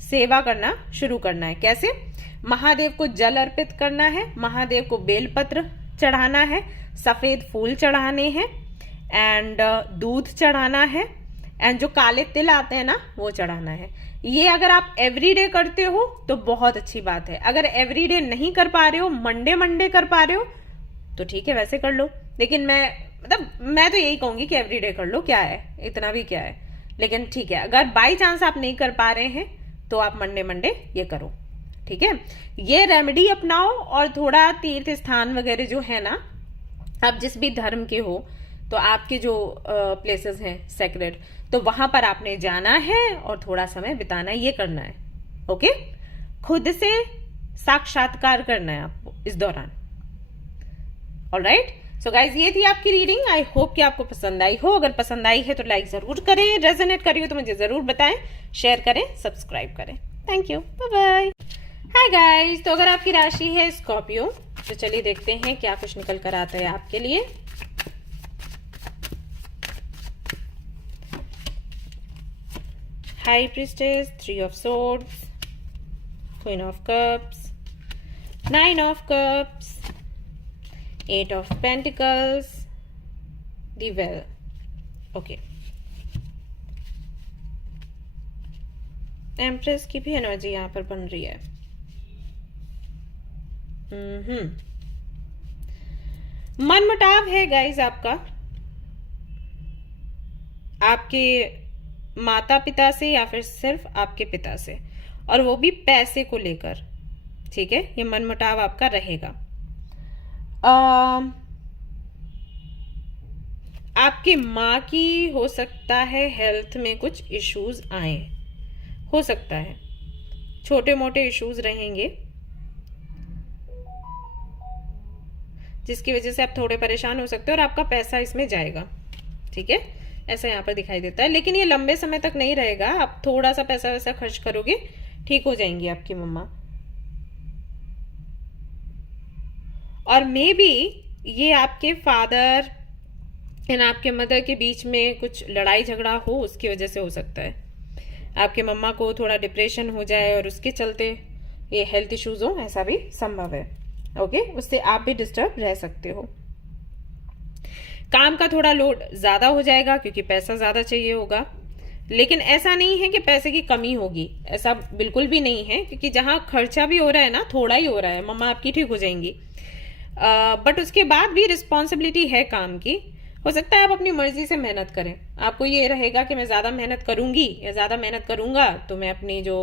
सेवा करना शुरू करना है। कैसे? महादेव को जल अर्पित करना है, महादेव को बेलपत्र चढ़ाना है, सफेद फूल चढ़ाने हैं, एंड दूध चढ़ाना है, एंड जो काले तिल आते हैं ना वो चढ़ाना है। ये अगर आप एवरीडे करते हो तो बहुत अच्छी बात है। अगर एवरीडे नहीं कर पा रहे हो, मंडे कर पा रहे हो, तो ठीक है वैसे कर लो, लेकिन मैं तो यही कहूंगी कि एवरीडे कर लो, क्या है इतना भी क्या है। लेकिन ठीक है, अगर बाई चांस आप नहीं कर पा रहे हैं तो आप मंडे मंडे ये करो, ठीक है। ये रेमेडी अपनाओ और थोड़ा तीर्थ स्थान वगैरह जो है ना, आप जिस भी धर्म के हो तो आपके जो प्लेसेस हैं सेक्रेड, तो वहां पर आपने जाना है और थोड़ा समय बिताना है, ये करना है। ओके, खुद से साक्षात्कार करना है आपको इस दौरान। ऑलराइट, सो गाइज ये थी आपकी रीडिंग। आई होप कि आपको पसंद आई हो। अगर पसंद आई है तो लाइक जरूर करें, रेजोनेट करी हो तो मुझे जरूर बताएं, शेयर करें, सब्सक्राइब करें। Thank you, bye bye. Hi guys, तो अगर आपकी राशि है स्कॉर्पियो तो चलिए देखते हैं क्या कुछ निकल कर आता है आपके लिए। High priestess, 3 of swords, queen of cups, 9 of cups, 8 of pentacles, the well. Okay, empress की भी एनर्जी यहां पर बन रही है। मनमुटाव है गाइज आपका आपके माता पिता से या फिर सिर्फ आपके पिता से, और वो भी पैसे को लेकर, ठीक है। ये मनमुटाव आपका रहेगा। आपकी माँ की हो सकता है हेल्थ में कुछ इश्यूज आए, हो सकता है छोटे मोटे इश्यूज रहेंगे जिसकी वजह से आप थोड़े परेशान हो सकते हो और आपका पैसा इसमें जाएगा, ठीक है, ऐसा यहाँ पर दिखाई देता है। लेकिन ये लंबे समय तक नहीं रहेगा, आप थोड़ा सा पैसा वैसा खर्च करोगे, ठीक हो जाएंगी आपकी मम्मा। और मे बी ये आपके फादर एंड आपके मदर के बीच में कुछ लड़ाई झगड़ा हो, उसकी वजह से हो सकता है आपके मम्मा को थोड़ा डिप्रेशन हो जाए और उसके चलते ये हेल्थ इश्यूज हो, ऐसा भी संभव है। ओके, उससे आप भी डिस्टर्ब रह सकते हो। काम का थोड़ा लोड ज्यादा हो जाएगा क्योंकि पैसा ज्यादा चाहिए होगा, लेकिन ऐसा नहीं है कि पैसे की कमी होगी, ऐसा बिल्कुल भी नहीं है, क्योंकि जहां खर्चा भी हो रहा है ना, थोड़ा ही हो रहा है, मम्मा आपकी ठीक हो जाएंगी। बट उसके बाद भी रिस्पॉन्सिबिलिटी है काम की। हो सकता है आप अपनी मर्जी से मेहनत करें, आपको ये रहेगा कि मैं ज्यादा मेहनत करूंगी या ज्यादा मेहनत करूंगा तो मैं अपनी जो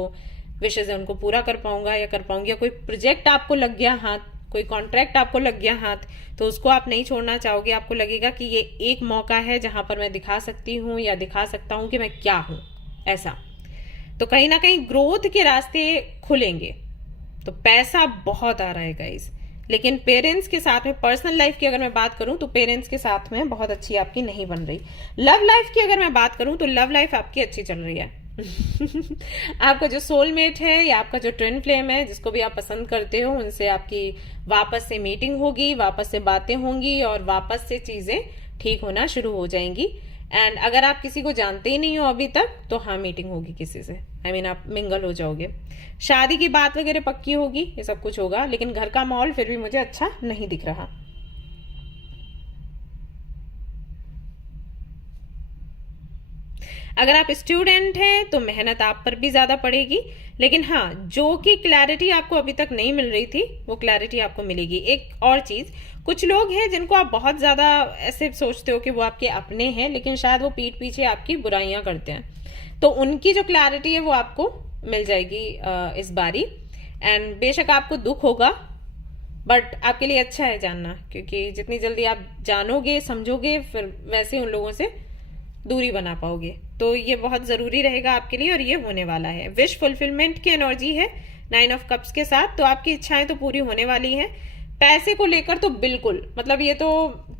विशेष है उनको पूरा कर पाऊंगा या कर पाऊंगी। या कोई प्रोजेक्ट आपको लग गया हाथ, कोई कॉन्ट्रैक्ट आपको लग गया हाथ, तो उसको आप नहीं छोड़ना चाहोगे। आपको लगेगा कि ये एक मौका है जहां पर मैं दिखा सकती हूँ या दिखा सकता हूँ कि मैं क्या हूं, ऐसा। तो कहीं ना कहीं ग्रोथ के रास्ते खुलेंगे। तो पैसा बहुत आ रहा है गाइस, लेकिन पेरेंट्स के साथ में, पर्सनल लाइफ की अगर मैं बात करूं तो पेरेंट्स के साथ में बहुत अच्छी आपकी नहीं बन रही। लव लाइफ की अगर मैं बात करूं तो लव लाइफ आपकी अच्छी चल रही है। आपका जो सोलमेट है या आपका जो ट्विन फ्लेम है, जिसको भी आप पसंद करते हो, उनसे आपकी वापस से मीटिंग होगी, वापस से बातें होंगी और वापस से चीजें ठीक होना शुरू हो जाएंगी। एंड अगर आप किसी को जानते ही नहीं हो अभी तक, तो हाँ मीटिंग होगी किसी से, I mean, आप मिंगल हो जाओगे। शादी की बात वगैरह पक्की होगी, ये सब कुछ होगा, लेकिन घर का माहौल फिर भी मुझे अच्छा नहीं दिख रहा। अगर आप स्टूडेंट हैं तो मेहनत आप पर भी ज्यादा पड़ेगी, लेकिन हाँ, जो कि क्लैरिटी आपको अभी तक नहीं मिल रही थी वो क्लैरिटी आपको मिलेगी। एक और चीज, कुछ लोग हैं जिनको आप बहुत ज्यादा ऐसे सोचते हो कि वो आपके अपने हैं, लेकिन शायद वो पीठ पीछे आपकी बुराइयां करते हैं, तो उनकी जो क्लैरिटी है वो आपको मिल जाएगी इस बारी। एंड बेशक आपको दुख होगा, बट आपके लिए अच्छा है जानना, क्योंकि जितनी जल्दी आप जानोगे समझोगे फिर वैसे उन लोगों से दूरी बना पाओगे। तो ये बहुत जरूरी रहेगा आपके लिए और ये होने वाला है। विश फुलफिलमेंट की एनर्जी है 9 ऑफ कप्स के साथ, तो आपकी इच्छाएं तो पूरी होने वाली हैं। पैसे को लेकर तो बिल्कुल, मतलब ये तो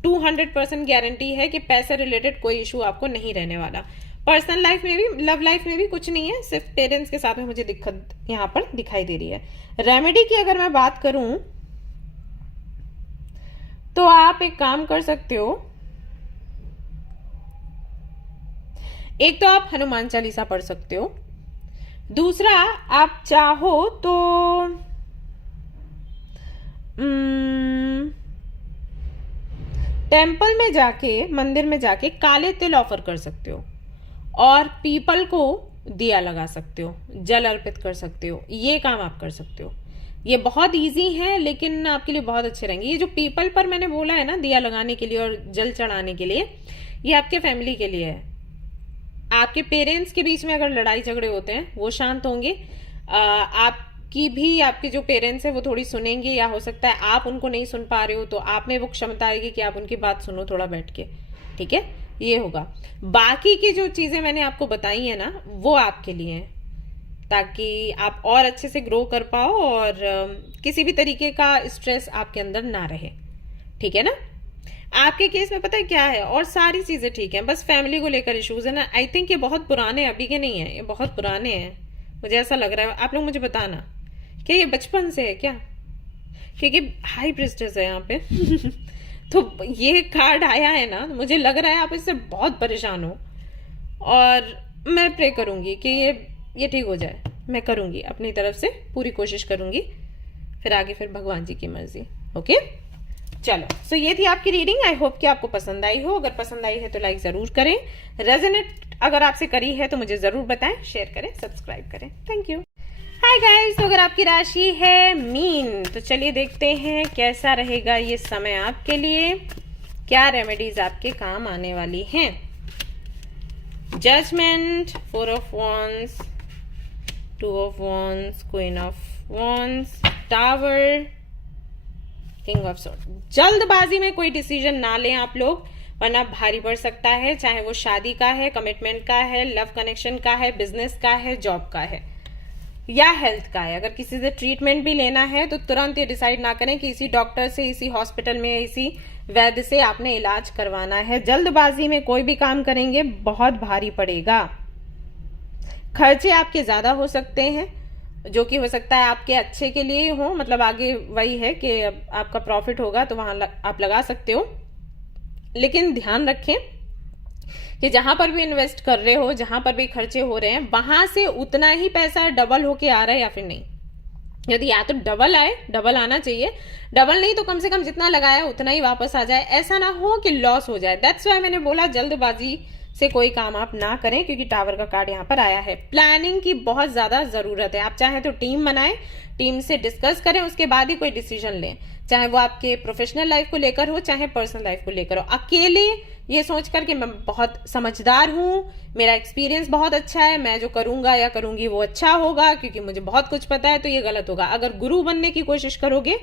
200% गारंटी है कि पैसे रिलेटेड कोई इशू आपको नहीं रहने वाला। पर्सनल लाइफ में भी, लव लाइफ में भी कुछ नहीं है, सिर्फ पेरेंट्स के साथ में मुझे दिक्कत यहाँ पर दिखाई दे रही है। रेमेडी की अगर मैं बात करूं तो आप एक काम कर सकते हो, एक तो आप हनुमान चालीसा पढ़ सकते हो, दूसरा आप चाहो तो टेम्पल में जाके, मंदिर में जाके काले तिल ऑफर कर सकते हो और पीपल को दिया लगा सकते हो, जल अर्पित कर सकते हो। ये काम आप कर सकते हो। ये बहुत इजी है लेकिन आपके लिए बहुत अच्छे रहेंगे। ये जो पीपल पर मैंने बोला है ना दिया लगाने के लिए और जल चढ़ाने के लिए, ये आपके फैमिली के लिए है। आपके पेरेंट्स के बीच में अगर लड़ाई झगड़े होते हैं वो शांत होंगे, आपकी भी आपके जो पेरेंट्स है वो थोड़ी सुनेंगे, या हो सकता है आप उनको नहीं सुन पा रहे हो तो आप में वो क्षमता आएगी कि आप उनकी बात सुनो थोड़ा बैठ के, ठीक है, ये होगा। बाकी की जो चीजें मैंने आपको बताई है ना वो आपके लिए हैं, ताकि आप और अच्छे से ग्रो कर पाओ और किसी भी तरीके का स्ट्रेस आपके अंदर ना रहे, ठीक है ना। आपके केस में पता है क्या है, और सारी चीजें ठीक हैं, बस फैमिली को लेकर इश्यूज है ना। आई थिंक ये बहुत पुराने, अभी के नहीं है, ये बहुत पुराने हैं, मुझे ऐसा लग रहा है। आप लोग मुझे बताना क्या ये बचपन से है क्या, क्योंकि हाई प्रेस्टेज है यहाँ पे तो ये कार्ड आया है ना, मुझे लग रहा है आप इससे बहुत परेशान हो, और मैं प्रे करूंगी कि ये ठीक हो जाए। मैं करूंगी अपनी तरफ से पूरी कोशिश करूंगी, फिर आगे फिर भगवान जी की मर्जी। ओके चलो, सो ये थी आपकी रीडिंग। आई होप कि आपको पसंद आई हो। अगर पसंद आई है तो लाइक जरूर करें, रेजोनेट अगर आपसे करी है तो मुझे जरूर बताएं, शेयर करें, सब्सक्राइब करें। Thank you. हाय गाइस, तो अगर आपकी राशि है मीन तो चलिए देखते हैं कैसा रहेगा ये समय आपके लिए, क्या रेमेडीज आपके काम आने वाली हैं। Judgement, 4 of wands, 2 of wands, Queen of wands, tower, king of sword. जल्दबाजी में कोई डिसीजन ना लें आप लोग, वरना भारी पड़ सकता है, चाहे वो शादी का है, कमिटमेंट का है, लव कनेक्शन का है, बिजनेस का है, जॉब का है, या हेल्थ का है। अगर किसी से ट्रीटमेंट भी लेना है तो तुरंत ये डिसाइड ना करें कि इसी डॉक्टर से, इसी हॉस्पिटल में, इसी वैद्य से आपने इलाज करवाना है। जल्दबाजी में कोई भी काम करेंगे बहुत भारी पड़ेगा। खर्चे आपके ज्यादा हो सकते हैं, जो कि हो सकता है आपके अच्छे के लिए हो, मतलब आगे वही है कि आपका प्रॉफिट होगा तो वहां आप लगा सकते हो, लेकिन ध्यान रखें कि जहां पर भी इन्वेस्ट कर रहे हो, जहां पर भी खर्चे हो रहे हैं, वहां से उतना ही पैसा डबल होके आ रहा है या फिर नहीं। यदि या तो डबल आए, डबल आना चाहिए, डबल नहीं तो कम से कम जितना लगाया उतना ही वापस आ जाए, ऐसा ना हो कि लॉस हो जाए। दैट्स व्हाई मैंने बोला जल्दबाजी से कोई काम आप ना करें, क्योंकि टावर का कार्ड यहाँ पर आया है। प्लानिंग की बहुत ज्यादा जरूरत है। आप चाहे तो टीम बनाएं, टीम से डिस्कस करें, उसके बाद ही कोई डिसीजन लें, चाहे वो आपके प्रोफेशनल लाइफ को लेकर हो, चाहे पर्सनल लाइफ को लेकर हो। अकेले ये सोचकर कि मैं बहुत समझदार हूं, मेरा एक्सपीरियंस बहुत अच्छा है, मैं जो करूंगा या करूंगी वो अच्छा होगा क्योंकि मुझे बहुत कुछ पता है, तो ये गलत होगा। अगर गुरु बनने की कोशिश करोगे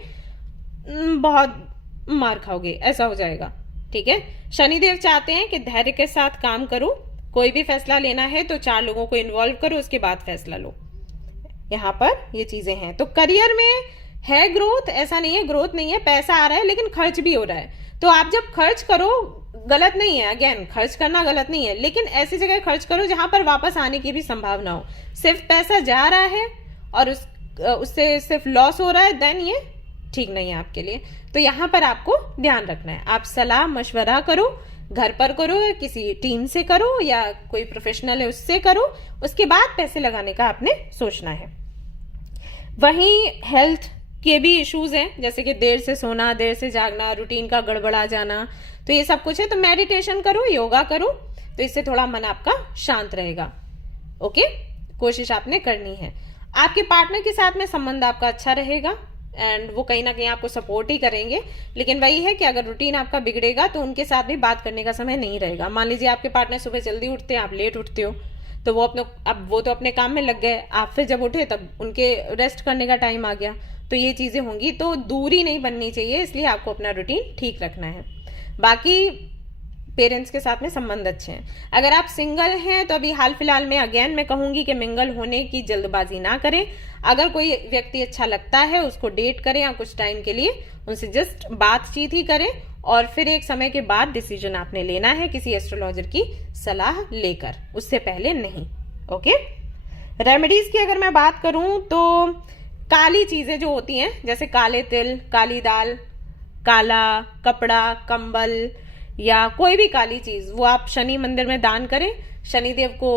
बहुत मार खाओगे, ऐसा हो जाएगा, ठीक है। शनिदेव चाहते हैं कि धैर्य के साथ काम करो, कोई भी फैसला लेना है तो 4 लोगों को इन्वॉल्व करो, उसके बाद फैसला लो। यहाँ पर ये चीजें हैं। तो करियर में है ग्रोथ, ऐसा नहीं है ग्रोथ नहीं है, पैसा आ रहा है लेकिन खर्च भी हो रहा है। तो आप जब खर्च करो, गलत नहीं है, अगेन खर्च करना गलत नहीं है, लेकिन ऐसी जगह खर्च करो जहां पर वापस आने की भी संभावना हो। सिर्फ पैसा जा रहा है और उससे सिर्फ लॉस हो रहा है, देन ये ठीक नहीं है आपके लिए। तो यहाँ पर आपको ध्यान रखना है, आप सलाह मशवरा करो, घर पर करो, किसी टीम से करो, या कोई प्रोफेशनल है उससे करो, उसके बाद पैसे लगाने का आपने सोचना है। वहीं हेल्थ के भी इश्यूज हैं, जैसे कि देर से सोना, देर से जागना, रूटीन का गड़बड़ा जाना, तो ये सब कुछ है। तो मेडिटेशन करो, योगा करो, तो इससे थोड़ा मन आपका शांत रहेगा। ओके, कोशिश आपने करनी है। आपके पार्टनर के साथ में संबंध आपका अच्छा रहेगा एंड वो कहीं ना कहीं आपको सपोर्ट ही करेंगे, लेकिन वही है कि अगर रूटीन आपका बिगड़ेगा तो उनके साथ भी बात करने का समय नहीं रहेगा। मान लीजिए आपके पार्टनर सुबह जल्दी उठते हैं, आप लेट उठते हो, तो वो तो अपने काम में लग गए, आप फिर जब उठे तब उनके रेस्ट करने का टाइम आ गया, तो ये चीजें होंगी। तो दूरी नहीं बननी चाहिए, इसलिए आपको अपना रूटीन ठीक रखना है। बाकी पेरेंट्स के साथ में संबंध अच्छे हैं। अगर आप सिंगल हैं तो अभी हाल फिलहाल में अगेन मैं कहूंगी कि मिंगल होने की जल्दबाजी ना करें। अगर कोई व्यक्ति अच्छा लगता है उसको डेट करें, या कुछ टाइम के लिए उनसे जस्ट बातचीत ही करें, और फिर एक समय के बाद डिसीजन आपने लेना है किसी एस्ट्रोलॉजर की सलाह लेकर, उससे पहले नहीं। ओके, रेमेडीज की अगर मैं बात करूं तो काली चीजें जो होती हैं, जैसे काले तिल, काली दाल, काला कपड़ा, कंबल, या कोई भी काली चीज, वो आप शनि मंदिर में दान करें। शनिदेव को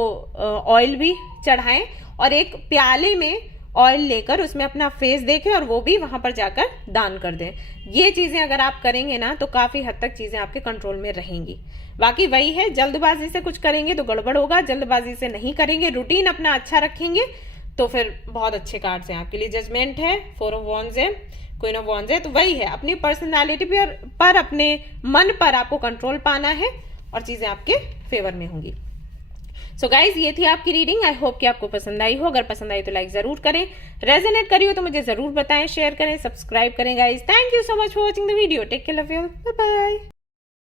ऑयल भी चढ़ाएं, और एक प्याले में ऑयल लेकर उसमें अपना फेस देखें और वो भी वहां पर जाकर दान कर दें। ये चीजें अगर आप करेंगे ना तो काफी हद तक चीजें आपके कंट्रोल में रहेंगी। बाकी वही है, जल्दबाजी से कुछ करेंगे तो गड़बड़ होगा, जल्दबाजी से नहीं करेंगे, रूटीन अपना अच्छा रखेंगे तो फिर बहुत अच्छे कार्ड्स हैं आपके लिए। जजमेंट है, 4 ऑफ वॉन्ड्स है, क्वीन ऑफ वॉन्ड्स है। तो वही है, अपनी पर्सनालिटी पर अपने मन पर आपको कंट्रोल पाना है और चीजें आपके फेवर में होंगी। सो गाइज, ये थी आपकी रीडिंग। आई होप कि आपको पसंद आई हो। अगर पसंद आई तो लाइक जरूर करें, रेजोनेट करी हो तो मुझे जरूर बताएं, शेयर करें, सब्सक्राइब करें guys. Thank you so much for watching the video. Take care, love you, bye bye.